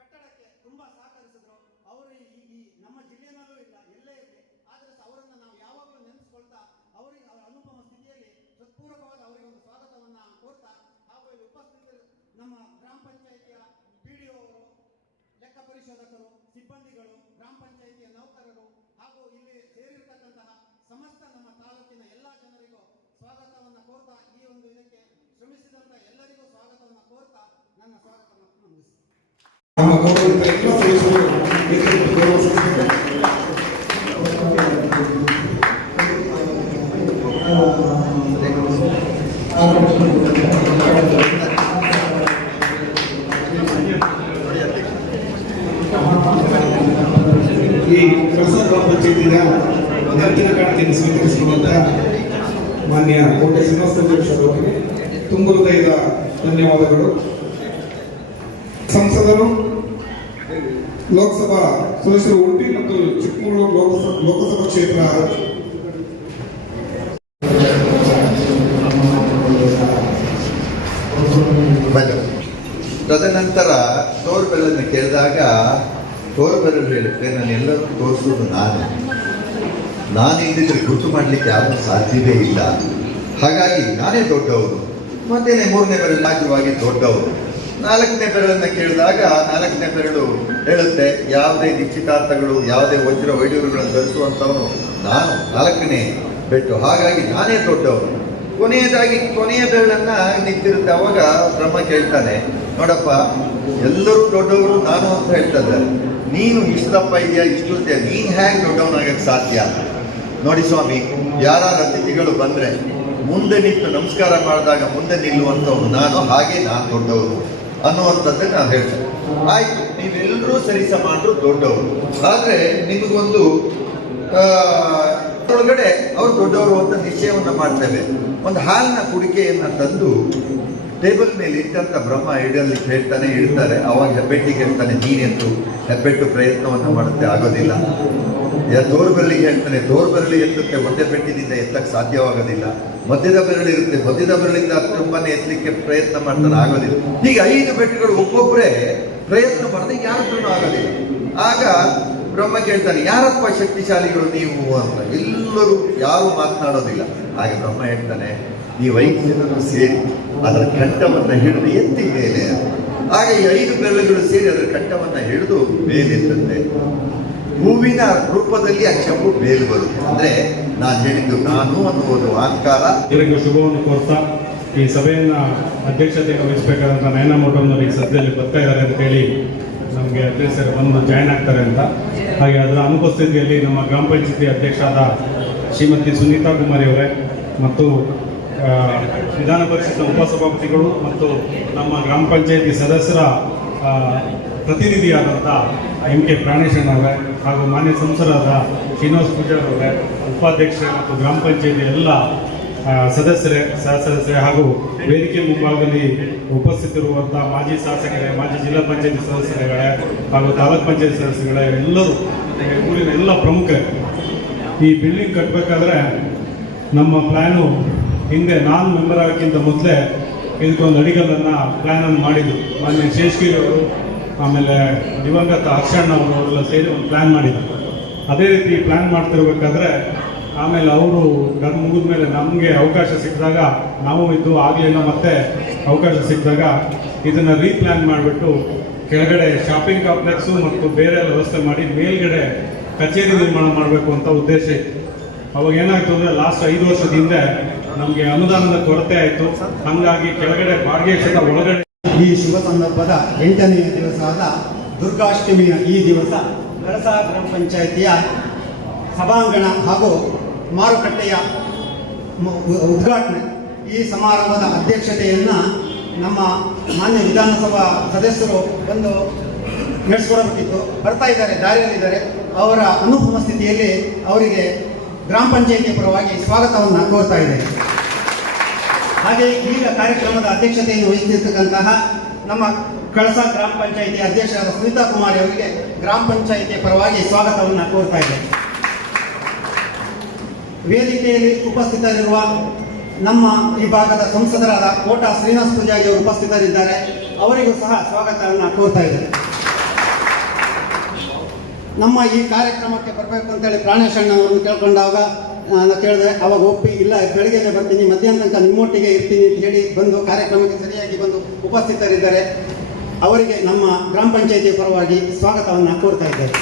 ಕಟ್ಟಡಕ್ಕೆ ತುಂಬಾ ಸಹಕರಿಸಿದ್ರು. ಅವರು ಈ ನಮ್ಮ ಜಿಲ್ಲೆಯಲ್ಲೂ ಇಲ್ಲ, ಎಲ್ಲೇ ಇರಲಿ, ಆದರೆ ಅವರನ್ನು ನಾವು ಯಾವಾಗಲೂ ನೆನೆಸ್ಕೊಳ್ತಾ ಅವರಿಗೆ ಅವರ ಅನುಪಮ ಸ್ಥಿತಿಯಲ್ಲಿ ಹೃತ್ಪೂರ್ವಕವಾದ ಅವರಿಗೆ ಒಂದು ಸ್ವಾಗತವನ್ನ ಕೋರ್ತಾ, ಹಾಗೂ ಇಲ್ಲಿ ಉಪಸ್ಥಿತರು ನಮ್ಮ ಗ್ರಾಮ ಪಂಚಾಯಿತಿಯ PDO ಅವರು, ಲೆಕ್ಕ ಪರಿಶೋಧಕರು, ಸಿಬ್ಬಂದಿಗಳು, ಗ್ರಾಮ ಪಂಚಾಯಿತಿಯ ನೌಕರರು, ಹಾಗೂ ಇಲ್ಲಿ ಸೇರಿರ್ತಕ್ಕಂತಹ ಸಮಸ್ತ ನಮ್ಮ ತಾಲೂಕಿನ ಎಲ್ಲ ಜನರಿಗೂ ಸ್ವಾಗತವನ್ನು ಕೋರ್ತಾ, ಈ ಒಂದು ಇದಕ್ಕೆ ಶ್ರಮಿಸಿದಂತ ಎಲ್ಲರಿಗೂ ಸ್ವಾಗತವನ್ನು ಕೋರ್ತಾ ನನ್ನ ಸ್ವಾಗತವನ್ನು ನಮಿಸುತ್ತೇನೆ. ನಮ್ಮ ಗೌರವಿತ ಎಲ್ಲ ಸದಸ್ಯರು ನೇತೃತ್ವ ಗೌರವಿಸುತ್ತಾರೆ. ಈ ಕಳಸಾ ಗ್ರಾಮ ಪಂಚಾಯತಿಯ ನೆಚ್ಚಿನ ಕಾಣಿಕೆಯನ್ನು ಸ್ವೀಕರಿಸಿರುವಂತಹ ಮಾನ್ಯ ಕೋಟೆ ಶ್ರೀನಿವಾಸಾಧ್ಯಕ್ಷರು ಅವರಿಗೆ ತುಂಬ ಹೃದಯದ ಧನ್ಯವಾದಗಳು. ಸಂಸದರು, ಲೋಕಸಭಾ ಸದಸ್ಯರು ಉಡುಪಿ ಮತ್ತು ಚಿಕ್ಕಮಗಳೂರು ಲೋಕಸಭಾ ಕ್ಷೇತ್ರ ತದನಂತರ ತೋರ್ಬೆಲ್ಲನ್ನು ಕೇಳಿದಾಗ ತೋರ್ಬೆರಳು ಹೇಳುತ್ತೆ, ನಾನು ಎಲ್ಲರೂ ತೋರಿಸೋದು ನಾನು ಇಲ್ಲಿದ್ರೆ ಗುರುತು ಮಾಡಲಿಕ್ಕೆ ಯಾರೂ ಸಾಧ್ಯವೇ ಇಲ್ಲ. ಹಾಗಾಗಿ ನಾನೇ ದೊಡ್ಡವರು. ಮತ್ತೇನೆ 3ನೇ ಬೆರಳು ರಾಜ್ಯವಾಗಿ ದೊಡ್ಡವರು. 4ನೇ ಬೆರಳನ್ನು ಕೇಳಿದಾಗ 4ನೇ ಬೆರಳು ಹೇಳುತ್ತೆ, ಯಾವುದೇ ನಿಶ್ಚಿತಾರ್ಥಗಳು, ಯಾವುದೇ ವಜ್ರ ವೈಡೂರುಗಳನ್ನು ಧರಿಸುವಂಥವನು ನಾನು 4ನೇ ಬೆಟ್ಟು. ಹಾಗಾಗಿ ನಾನೇ ದೊಡ್ಡವರು. ಕೊನೆಯ ಬೆರಳನ್ನ ನಿಂತಿರುತ್ತೆ. ಅವಾಗ ಬ್ರಹ್ಮ ಕೇಳ್ತಾನೆ, ನೋಡಪ್ಪ, ಎಲ್ಲರೂ ದೊಡ್ಡವರು ನಾನು ಅಂತ ಹೇಳ್ತದೆ, ನೀನು ಇಷ್ಟಪ್ಪ ಇದೆಯಾ, ಇಷ್ಟುದ್ದೆ, ನೀನು ಹೇಗೆ ದೊಡ್ಡವನಾಗಕ್ಕೆ ಸಾಧ್ಯ? ನೋಡಿ ಸ್ವಾಮಿ, ಯಾರ ಅತಿಥಿಗಳು ಬಂದರೆ ಮುಂದೆ ನಿಂತು ನಮಸ್ಕಾರ ಮಾಡಿದಾಗ ಮುಂದೆ ನಿಲ್ಲುವಂಥವ್ರು ನಾನು, ಹಾಗೆ ನಾನು ದೊಡ್ಡವರು ಅನ್ನುವಂಥದ್ದೇ ನಾನು ಹೇಳ್ತೇನೆ. ಆಯ್ತು, ನೀವೆಲ್ಲರೂ ಸರಿಸಮಾನರು ದೊಡ್ಡವರು. ಆದರೆ ನಿಮಗೊಂದು ಒಳಗಡೆ ಅವ್ರು ದೊಡ್ಡವರು ಅಂತ ನಿಶ್ಚಯವನ್ನು ಮಾಡ್ತೇವೆ. ಒಂದು ಹಾಲಿನ ಕುಡಿಕೆಯನ್ನು ತಂದು ಟೇಬಲ್ ಮೇಲೆ ಇಟ್ಟಂತ ಬ್ರಹ್ಮ ಇಡಲಿಕ್ಕೆ ಹೇಳ್ತಾನೆ, ಇಡ್ತಾರೆ. ಅವಾಗ ಹೆಬ್ಬೆಟ್ಟಿಗೆ ಹೇಳ್ತಾನೆ, ನೀನೆಂದು ಹೆಬ್ಬೆಟ್ಟು ಪ್ರಯತ್ನವನ್ನು ಮಾಡುತ್ತೆ, ಆಗೋದಿಲ್ಲ. ತೋರ್ಬೆರಳಿಗೆ ಹೇಳ್ತಾನೆ, ತೋರ್ಬೆರಳಿ ಎತ್ತುತ್ತೆ, ಒಂದೇ ಬೆಟ್ಟಿನಿಂದ ಎತ್ತಕ್ಕೆ ಸಾಧ್ಯವಾಗೋದಿಲ್ಲ. ಮಧ್ಯದ ಬೆರಳಿರುತ್ತೆ, ಮಧ್ಯದ ಬೆರಳಿಂದ ತುಂಬಾನೇ ಎತ್ತಲಿಕ್ಕೆ ಪ್ರಯತ್ನ ಮಾಡ್ತಾನೆ, ಆಗೋದಿಲ್ಲ. ಹೀಗೆ 5 ಬೆಟ್ಟುಗಳು ಒಬ್ಬೊಬ್ಬರೇ ಪ್ರಯತ್ನ ಮಾಡಿದ್ರೆ ಯಾರತ್ರೂ ಆಗೋದಿಲ್ಲ. ಆಗ ಬ್ರಹ್ಮ ಕೇಳ್ತಾನೆ, ಯಾರಪ್ಪ ಶಕ್ತಿಶಾಲಿಗಳು ನೀವು ಅಂತ. ಎಲ್ಲರೂ ಯಾರು ಮಾತನಾಡೋದಿಲ್ಲ. ಹಾಗೆ ಬ್ರಹ್ಮ ಹೇಳ್ತಾನೆ, ನೀವು 5 ಜನರು ಸೇರಿ ಅದರ ಕಂಠವನ್ನು ಹಿಡಿದು ಎತ್ತಿ ಮೇಲೆ. ಆಗ ಈ 5 ಬೆರಳುಗಳು ಸೇರಿ ಅದರ ಕಂಠವನ್ನು ಹಿಡಿದು ಮೇಲೆತ್ತುತ್ತೆ. ಹೂವಿನ ರೂಪದಲ್ಲಿ ಆ ಚೆಂಬು ಮೇಲು ಬರುತ್ತೆ. ಅಂದ್ರೆ ನಾನು ಹೇಳಿದ್ದು ನಾನು ಅನ್ನುವುದು ಅಹಂಕಾರ. ಇವರಿಗೆ ಶುಭವನ್ನು ಕೋರ್ತಾ ಈ ಸಭೆಯನ್ನು ಅಧ್ಯಕ್ಷತೆಯನ್ನು ವಹಿಸಬೇಕಾದಂಥ ನಯನ ಮೋಟಮ್ನವರು ಈ ಸದ್ಯದಲ್ಲಿ ಬರ್ತಾ ಇದ್ದಾರೆ ಅಂತ ಹೇಳಿ ನಮಗೆ ಅಧ್ಯಕ್ಷರು ಬಂದು ಜಾಯ್ನ್ ಆಗ್ತಾರೆ ಅಂತ. ಹಾಗೆ ಅದರ ಅನುಪಸ್ಥಿತಿಯಲ್ಲಿ ನಮ್ಮ ಗ್ರಾಮ ಪಂಚಾಯತಿ ಅಧ್ಯಕ್ಷರಾದ ಶ್ರೀಮತಿ ಸುನೀತಾ ಕುಮಾರಿ ಅವರೇ ಮತ್ತು ವಿಧಾನ ಪರಿಷತ್ನ ಉಪಸಭಾಪತಿಗಳು ಮತ್ತು ನಮ್ಮ ಗ್ರಾಮ ಪಂಚಾಯತಿ ಸದಸ್ಯರ ಪ್ರತಿನಿಧಿಯಾದಂಥ ಎಂ ಕೆ ಪ್ರಾಣೇಶಣ್ಣ ಅವರೇ ಹಾಗೂ ಮಾನ್ಯ ಸಂಸದರಾದ ಶ್ರೀನಿವಾಸ ಪೂಜಾರ್ ಅವರೇ, ಉಪಾಧ್ಯಕ್ಷರೇ ಮತ್ತು ಗ್ರಾಮ ಪಂಚಾಯತಿ ಎಲ್ಲ ಸದಸ್ಯರೇ, ಸಹ ಸದಸ್ಯರೇ ಹಾಗೂ ವೇದಿಕೆ ಮುಂಭಾಗದಲ್ಲಿ ಉಪಸ್ಥಿತರಿರುವಂಥ ಮಾಜಿ ಶಾಸಕರೇ, ಮಾಜಿ ಜಿಲ್ಲಾ ಪಂಚಾಯತಿ ಸದಸ್ಯರುಗಳೇ ಹಾಗೂ ತಾಲೂಕ್ ಪಂಚಾಯತಿ ಸದಸ್ಯರುಗಳೇ, ಎಲ್ಲರೂ ಊರಿನ ಎಲ್ಲ ಪ್ರಮುಖರು. ಈ ಬಿಲ್ಡಿಂಗ್ ಕಟ್ಟಬೇಕಾದ್ರೆ ನಮ್ಮ ಪ್ಲ್ಯಾನು ಹಿಂದೆ ನಾನು ಮೆಂಬರ್ ಆಗೋಕ್ಕಿಂತ ಮೊದಲೇ ಇದಕ್ಕೊಂದು ಅಡಿಗಲ್ಲನ್ನು ಪ್ಲ್ಯಾನನ್ನು ಮಾಡಿದ್ದು. ಮಾನ್ಯ ಶೇಷಗಿರಿ ಅವರು, ಆಮೇಲೆ ದಿವಂಗತ ಹರ್ಷಣ್ಣ ಅವರು ಅವರೆಲ್ಲ ಸೇರಿ ಒಂದು ಪ್ಲ್ಯಾನ್ ಮಾಡಿದ್ರು. ಅದೇ ರೀತಿ ಪ್ಲ್ಯಾನ್ ಮಾಡ್ತಿರ್ಬೇಕಾದ್ರೆ ಆಮೇಲೆ ಅವರು ಮುಗಿದ ಮೇಲೆ ನಮಗೆ ಅವಕಾಶ ಸಿಕ್ಕಿದಾಗ ನಾವು ಇದ್ದು ಆಗಲಿಲ್ಲ, ಮತ್ತೆ ಅವಕಾಶ ಸಿಕ್ಕಿದಾಗ ಇದನ್ನು ರೀಪ್ಲ್ಯಾನ್ ಮಾಡಿಬಿಟ್ಟು ಕೆಳಗಡೆ ಶಾಪಿಂಗ್ ಕಾಂಪ್ಲೆಕ್ಸು ಮತ್ತು ಬೇರೆ ಎಲ್ಲ ವ್ಯವಸ್ಥೆ ಮಾಡಿ ಮೇಲ್ಗಡೆ ಕಚೇರಿ ನಿರ್ಮಾಣ ಮಾಡಬೇಕು ಅಂತ ಉದ್ದೇಶ ಇತ್ತು. ಅವಾಗ ಏನಾಯ್ತು ಅಂದರೆ ಲಾಸ್ಟ್ 5 ವರ್ಷದ ಹಿಂದೆ ನಮಗೆ ಅನುದಾನದ ಕೊರತೆ ಆಯಿತು. ಹಾಗಾಗಿ ಕೆಳಗಡೆ ಬಾಡಿಗೆ ಕ್ಷೇತ್ರ ಒಳಗಡೆ ಈ ಶುಭ ಸಂದರ್ಭದ 8ನೇ ದಿವಸವಾದ ದುರ್ಗಾಷ್ಟಮಿಯ ಈ ದಿವಸ ಕಳಸ ಗ್ರಾಮ ಪಂಚಾಯಿತಿಯ ಸಭಾಂಗಣ ಹಾಗೂ ಮಾರುಕಟ್ಟೆಯ ಉದ್ಘಾಟನೆ ಈ ಸಮಾರಂಭದ ಅಧ್ಯಕ್ಷತೆಯನ್ನು ನಮ್ಮ ಮಾನ್ಯ ವಿಧಾನಸಭಾ ಸದಸ್ಯರು ಬಂದು ನಡೆಸ್ಕೊಡಬೇಕಿತ್ತು. ಬರ್ತಾ ಇದ್ದಾರೆ, ದಾರಿಯಲ್ಲಿದ್ದಾರೆ. ಅವರ ಅನುಪಮ ಸ್ಥಿತಿಯಲ್ಲಿ ಅವರಿಗೆ ಗ್ರಾಮ ಪಂಚಾಯಿತಿಯ ಪರವಾಗಿ ಸ್ವಾಗತವನ್ನು ಕೋರ್ತಾ ಇದ್ದೇನೆ. ಹಾಗೆ ಈಗ ಕಾರ್ಯಕ್ರಮದ ಅಧ್ಯಕ್ಷತೆಯನ್ನು ವಹಿಸಿರ್ತಕ್ಕಂತಹ ನಮ್ಮ ಕಳಸ ಗ್ರಾಮ ಪಂಚಾಯಿತಿ ಅಧ್ಯಕ್ಷರಾದ ಸುನೀತಾ ಕುಮಾರಿ ಅವರಿಗೆ ಗ್ರಾಮ ಪಂಚಾಯಿತಿಯ ಪರವಾಗಿ ಸ್ವಾಗತವನ್ನು ಕೋರ್ತಾ ಇದ್ದೇನೆ. ವೇದಿಕೆಯಲ್ಲಿ ಉಪಸ್ಥಿತರಿರುವ ನಮ್ಮ ಈ ಭಾಗದ ಸಂಸದರಾದ ಕೋಟ ಶ್ರೀನಿವಾಸ ಪೂಜಾರಿ ಅವರು ಉಪಸ್ಥಿತರಿದ್ದಾರೆ. ಅವರಿಗೂ ಸಹ ಸ್ವಾಗತವನ್ನು ಕೋರ್ತಾ ಇದ್ದೇನೆ. ನಮ್ಮ ಈ ಕಾರ್ಯಕ್ರಮಕ್ಕೆ ಬರಬೇಕು ಅಂತೇಳಿ ಪ್ರಾಣೇಶಣ್ಣ ಅವರನ್ನು ಕೇಳ್ಕೊಂಡಾಗ ನಾನು ಕೇಳಿದೆ. ಅವಾಗ ಒಪ್ಪಿ, ಇಲ್ಲ ಬೆಳಗ್ಗೆನೇ ಬರ್ತೀನಿ, ಮಧ್ಯಾಹ್ನ ತನಕ ನಿಮ್ಮೊಟ್ಟಿಗೆ ಇರ್ತೀನಿ ಅಂತ ಹೇಳಿ ಬಂದು ಕಾರ್ಯಕ್ರಮಕ್ಕೆ ಸರಿಯಾಗಿ ಬಂದು ಉಪಸ್ಥಿತರಿದ್ದಾರೆ. ಅವರಿಗೆ ನಮ್ಮ ಗ್ರಾಮ ಪಂಚಾಯಿತಿಯ ಪರವಾಗಿ ಸ್ವಾಗತವನ್ನು ಕೋರ್ತಾ ಇದ್ದೇವೆ.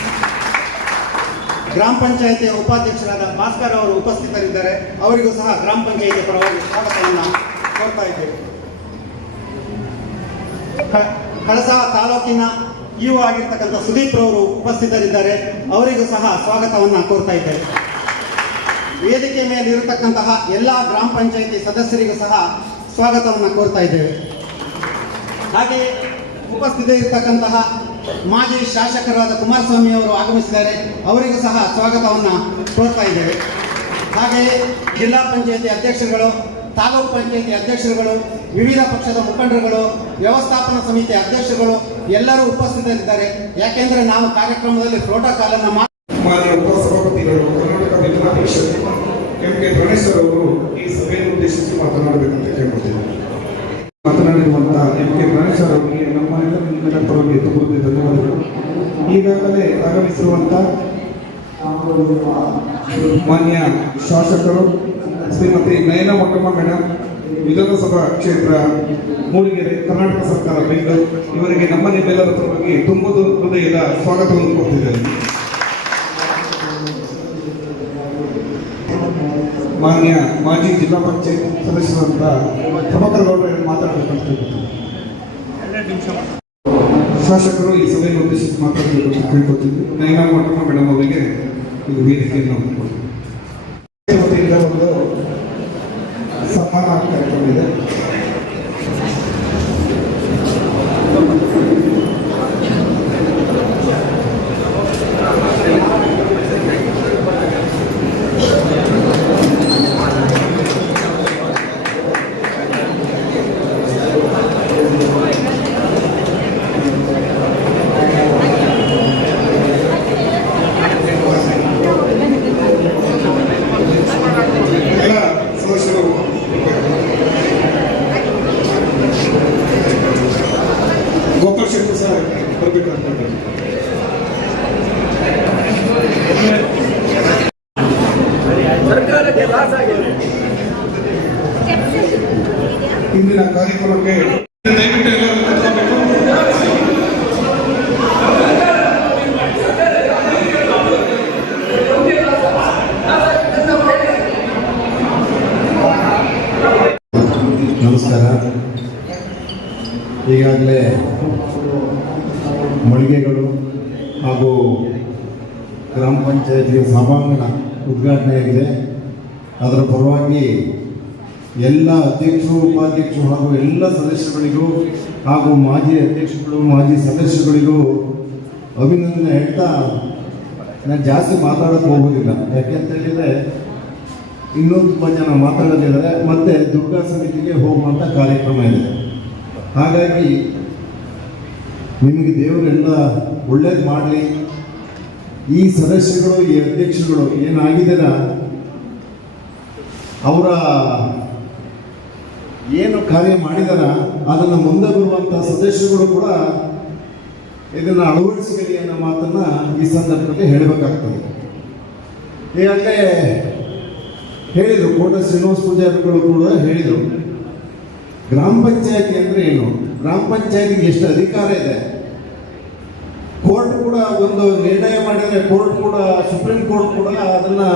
ಗ್ರಾಮ ಪಂಚಾಯಿತಿಯ ಉಪಾಧ್ಯಕ್ಷರಾದ ಭಾಸ್ಕರ್ ಅವರು ಉಪಸ್ಥಿತರಿದ್ದಾರೆ. ಅವರಿಗೂ ಸಹ ಗ್ರಾಮ ಪಂಚಾಯಿತಿಯ ಪರವಾಗಿ ಸ್ವಾಗತವನ್ನು ಕೋರ್ತಾ ಇದ್ದೇವೆ. ಕಳಸ ತಾಲೂಕಿನ ಇಒ ಆಗಿರ್ತಕ್ಕಂಥ ಸುದೀಪ್ ರವರು ಉಪಸ್ಥಿತರಿದ್ದಾರೆ. ಅವರಿಗೂ ಸಹ ಸ್ವಾಗತವನ್ನು ಕೋರ್ತಾ ಇದ್ದೇವೆ. ವೇದಿಕೆ ಮೇಲೆ ಇರತಕ್ಕಂತಹ ಎಲ್ಲ ಗ್ರಾಮ ಪಂಚಾಯಿತಿ ಸದಸ್ಯರಿಗೂ ಸಹ ಸ್ವಾಗತವನ್ನು ಕೋರ್ತಾ ಇದ್ದೇವೆ. ಹಾಗೆ ಉಪಸ್ಥಿತ ಇರತಕ್ಕಂತಹ ಮಾಜಿ ಶಾಸಕರಾದ ಕುಮಾರಸ್ವಾಮಿ ಅವರು ಆಗಮಿಸಿದ್ದಾರೆ. ಅವರಿಗೂ ಸಹ ಸ್ವಾಗತವನ್ನು ಕೋರ್ತಾ ಇದ್ದೇವೆ. ಹಾಗೆಯೇ ಜಿಲ್ಲಾ ಪಂಚಾಯಿತಿ ಅಧ್ಯಕ್ಷರುಗಳು, ತಾಲೂಕು ಪಂಚಾಯಿತಿ ಅಧ್ಯಕ್ಷರುಗಳು, ವಿವಿಧ ಪಕ್ಷದ ಮುಖಂಡರುಗಳು, ವ್ಯವಸ್ಥಾಪನಾ ಸಮಿತಿ ಅಧ್ಯಕ್ಷರುಗಳು ಎಲ್ಲರೂ ಉಪಸ್ಥಿತರಿದ್ದಾರೆ. ಯಾಕೆಂದರೆ ನಾವು ಕಾರ್ಯಕ್ರಮದಲ್ಲಿ ಪ್ರೋಟೋಕಾಲ್ ಅನ್ನು ಮಾನ್ಯ ಉಪಸಭಾಪತಿಗಳು, ಕರ್ನಾಟಕ ವಿಧಾನ ಪರಿಷತ್ ಎಂ ಕೆ ಪ್ರಾಣೇಶ್ವರ್ ಅವರು ಈ ಸಭೆಯನ್ನು ಉದ್ದೇಶಿಸಿ ಮಾತನಾಡಬೇಕಂತ ಕೇಳ್ಕೊಳ್ತೀನಿ. ಮಾತನಾಡಿರುವಂತಹ ಎಂ ಕೆ ಪ್ರಾಣೇಶ್ವರ್ ಅವರಿಗೆ ನಮ್ಮ ಎಲ್ಲ ಪರವಾಗಿ ತುಂಬ ಧನ್ಯವಾದಗಳು. ಈಗಾಗಲೇ ಆಗಮಿಸಿರುವಂಥ ಮಾನ್ಯ ಶಾಸಕರು ಶ್ರೀಮತಿ ನಯನ ಮೊಟ್ಟಮ್ಮ ಮೇಡಮ್, ವಿಧಾನಸಭಾ ಕ್ಷೇತ್ರ ಮೂಡಿಗೆರೆ, ಕರ್ನಾಟಕ ಸರ್ಕಾರ ಬೆಂಗಳೂರು, ಇವರಿಗೆ ನಮ್ಮ ನಿಮ್ಮೆಲ್ಲರ ಪರವಾಗಿ ತುಂಬ ಹೃದಯದ ಸ್ವಾಗತವನ್ನು ಕೊಡ್ತಿದ್ದೇನೆ. ಮಾನ್ಯ ಮಾಜಿ ಜಿಲ್ಲಾ ಪಂಚಾಯತ್ ಸದಸ್ಯರಂತ ಪ್ರಭಾಕರ್ ಗೌಡರು ಮಾತಾಡಬೇಕಂತ ಶಾಸಕರು ಈ ಸಭೆಯನ್ನು ಉದ್ದೇಶಿಸಿ ಮಾತಾಡಬೇಕು ಅಂತ ಕೇಳ್ಕೊತಿದ್ವಿ. ನಯನ ಮೊಟ್ಟಮ್ಮ ಮೇಡಮ್ ಅವರಿಗೆ ಇದು ವೇದಿಕೆಯನ್ನು ವತಿಯಿಂದ ಒಂದು ಸನ್ಮಾನ ಕಾರ್ಯಕ್ರಮ ಇದೆ. ಹಾಗೂ ಗ್ರಾಮ ಪಂಚಾಯತಿಯ ಸಭಾಂಗಣ ಉದ್ಘಾಟನೆಯಾಗಿದೆ. ಅದರ ಪರವಾಗಿ ಎಲ್ಲ ಅಧ್ಯಕ್ಷರು, ಉಪಾಧ್ಯಕ್ಷರು ಹಾಗೂ ಎಲ್ಲ ಸದಸ್ಯರುಗಳಿಗೂ ಹಾಗೂ ಮಾಜಿ ಅಧ್ಯಕ್ಷರುಗಳು, ಮಾಜಿ ಸದಸ್ಯರುಗಳಿಗೂ ಅಭಿನಂದನೆ ಹೇಳ್ತಾ ನಾನು ಜಾಸ್ತಿ ಮಾತಾಡೋಕ್ಕೆ ಹೋಗೋದಿಲ್ಲ. ಯಾಕೆಂತ ಹೇಳಿದರೆ ಇನ್ನೂ ತುಂಬ ಜನ ಮಾತಾಡೋದಿದ್ದಾರೆ, ಮತ್ತು ದುರ್ಗಾ ಸಮಿತಿಗೆ ಹೋಗುವಂಥ ಕಾರ್ಯಕ್ರಮ ಇದೆ. ಹಾಗಾಗಿ ನಿಮಗೆ ದೇವರೆಲ್ಲ ಒಳ್ಳೇದು ಮಾಡಲಿ. ಈ ಸದಸ್ಯಗಳು, ಈ ಅಧ್ಯಕ್ಷರುಗಳು ಏನಾಗಿದ್ದೀರ, ಅವರ ಏನು ಕಾರ್ಯ ಮಾಡಿದಾರ ಅದನ್ನು ಮುಂದೆ ಬರುವಂಥ ಸದಸ್ಯರುಗಳು ಕೂಡ ಇದನ್ನು ಅಳವಡಿಸಿಕೊಳ್ಳಿ ಅನ್ನೋ ಮಾತನ್ನು ಈ ಸಂದರ್ಭದಲ್ಲಿ ಹೇಳಬೇಕಾಗ್ತದೆ. ಈಗಾಗಲೇ ಹೇಳಿದರು, ಕೋಟ ಶ್ರೀನಿವಾಸ ಪೂಜಾರಿಗಳು ಕೂಡ ಹೇಳಿದರು, ಗ್ರಾಮ ಪಂಚಾಯತಿ ಅಂದರೆ ಏನು, ಗ್ರಾಮ ಪಂಚಾಯತಿಗೆ ಎಷ್ಟು ಅಧಿಕಾರ ಇದೆ. ಕೋರ್ಟ್ ಕೂಡ ಒಂದು ನಿರ್ಣಯ ಮಾಡಿದರೆ ಕೋರ್ಟ್ ಕೂಡ, ಸುಪ್ರೀಂ ಕೋರ್ಟ್ ಕೂಡ ಅದನ್ನು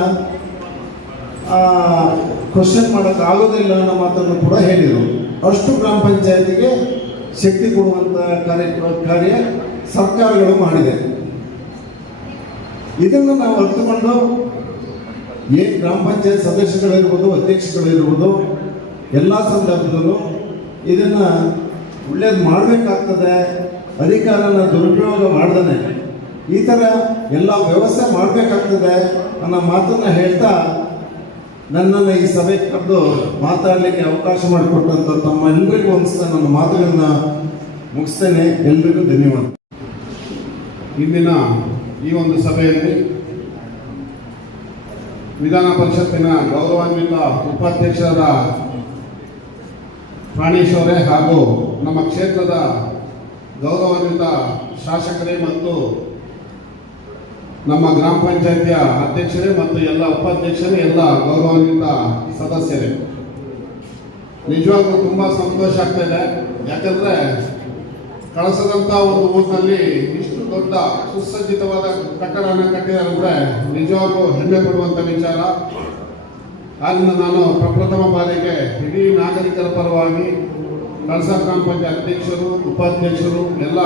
ಕ್ವಶನ್ ಮಾಡೋಕ್ಕೆ ಆಗೋದಿಲ್ಲ ಅನ್ನೋ ಮಾತನ್ನು ಕೂಡ ಹೇಳಿದರು. ಅಷ್ಟು ಗ್ರಾಮ ಪಂಚಾಯತಿಗೆ ಶಕ್ತಿ ಕೊಡುವಂಥ ಕಾರ್ಯ ಸರ್ಕಾರಗಳು ಮಾಡಿದೆ. ಇದನ್ನು ನಾವು ಅರ್ಥಕೊಂಡು ಏನು ಗ್ರಾಮ ಪಂಚಾಯತ್ ಸದಸ್ಯಗಳಿರ್ಬೋದು, ಅಧ್ಯಕ್ಷಗಳಿರ್ಬೋದು, ಎಲ್ಲ ಸಂದರ್ಭದಲ್ಲೂ ಇದನ್ನು ಒಳ್ಳೇದು ಮಾಡಬೇಕಾಗ್ತದೆ. ಅಧಿಕಾರನ ದುರುಪಯೋಗ ಮಾಡ್ದೇ ಈ ಥರ ಎಲ್ಲ ವ್ಯವಸ್ಥೆ ಮಾಡಬೇಕಾಗ್ತದೆ ಅನ್ನೋ ಮಾತನ್ನು ಹೇಳ್ತಾ ನನ್ನನ್ನು ಈ ಸಭೆಗೆ ಕರೆದು ಮಾತಾಡಲಿಕ್ಕೆ ಅವಕಾಶ ಮಾಡಿಕೊಟ್ಟಂಥ ತಮ್ಮ ಎಲ್ಲರಿಗೂ ಅನಿಸ್ತಾ ನನ್ನ ಮಾತುಗಳನ್ನ ಮುಗಿಸ್ತೇನೆ. ಎಲ್ರಿಗೂ ಧನ್ಯವಾದ. ಇಂದಿನ ಈ ಒಂದು ಸಭೆಯಲ್ಲಿ ವಿಧಾನ ಪರಿಷತ್ತಿನ ಗೌರವಾನ್ವಿತ ಉಪಾಧ್ಯಕ್ಷರಾದ ಪ್ರಾಣೇಶ್ ಅವರೇ ಹಾಗೂ ನಮ್ಮ ಕ್ಷೇತ್ರದ ಗೌರವಾನ್ವಿತ ಶಾಸಕರೇ ಮತ್ತು ನಮ್ಮ ಗ್ರಾಮ ಪಂಚಾಯತಿಯ ಅಧ್ಯಕ್ಷರೇ ಮತ್ತು ಎಲ್ಲ ಉಪಾಧ್ಯಕ್ಷರೇ, ಎಲ್ಲ ಗೌರವಾನ್ವಿತ ಸದಸ್ಯರೇ, ನಿಜವಾಗ್ಲೂ ತುಂಬ ಸಂತೋಷ ಆಗ್ತಾಯಿದೆ. ಯಾಕಂದರೆ ಕಳಸದಂಥ ಒಂದು ಊರಿನಲ್ಲಿ ಇಷ್ಟು ದೊಡ್ಡ ಸುಸಜ್ಜಿತವಾದ ಕಟ್ಟಡವನ್ನು ಕಟ್ಟಿದ್ದಾರೆ ಅಂದರೆ ನಿಜವಾಗ್ಲೂ ಹೆಮ್ಮೆ ಪಡುವಂಥ ವಿಚಾರ. ಆದ್ದರಿಂದ ನಾನು ಪ್ರಪ್ರಥಮ ಬಾರಿಗೆ ಇಡೀ ನಾಗರಿಕರ ಪರವಾಗಿ ಕಳಸ ಗ್ರಾಮ ಪಂಚಾಯತ್ ಅಧ್ಯಕ್ಷರು, ಉಪಾಧ್ಯಕ್ಷರು, ಎಲ್ಲ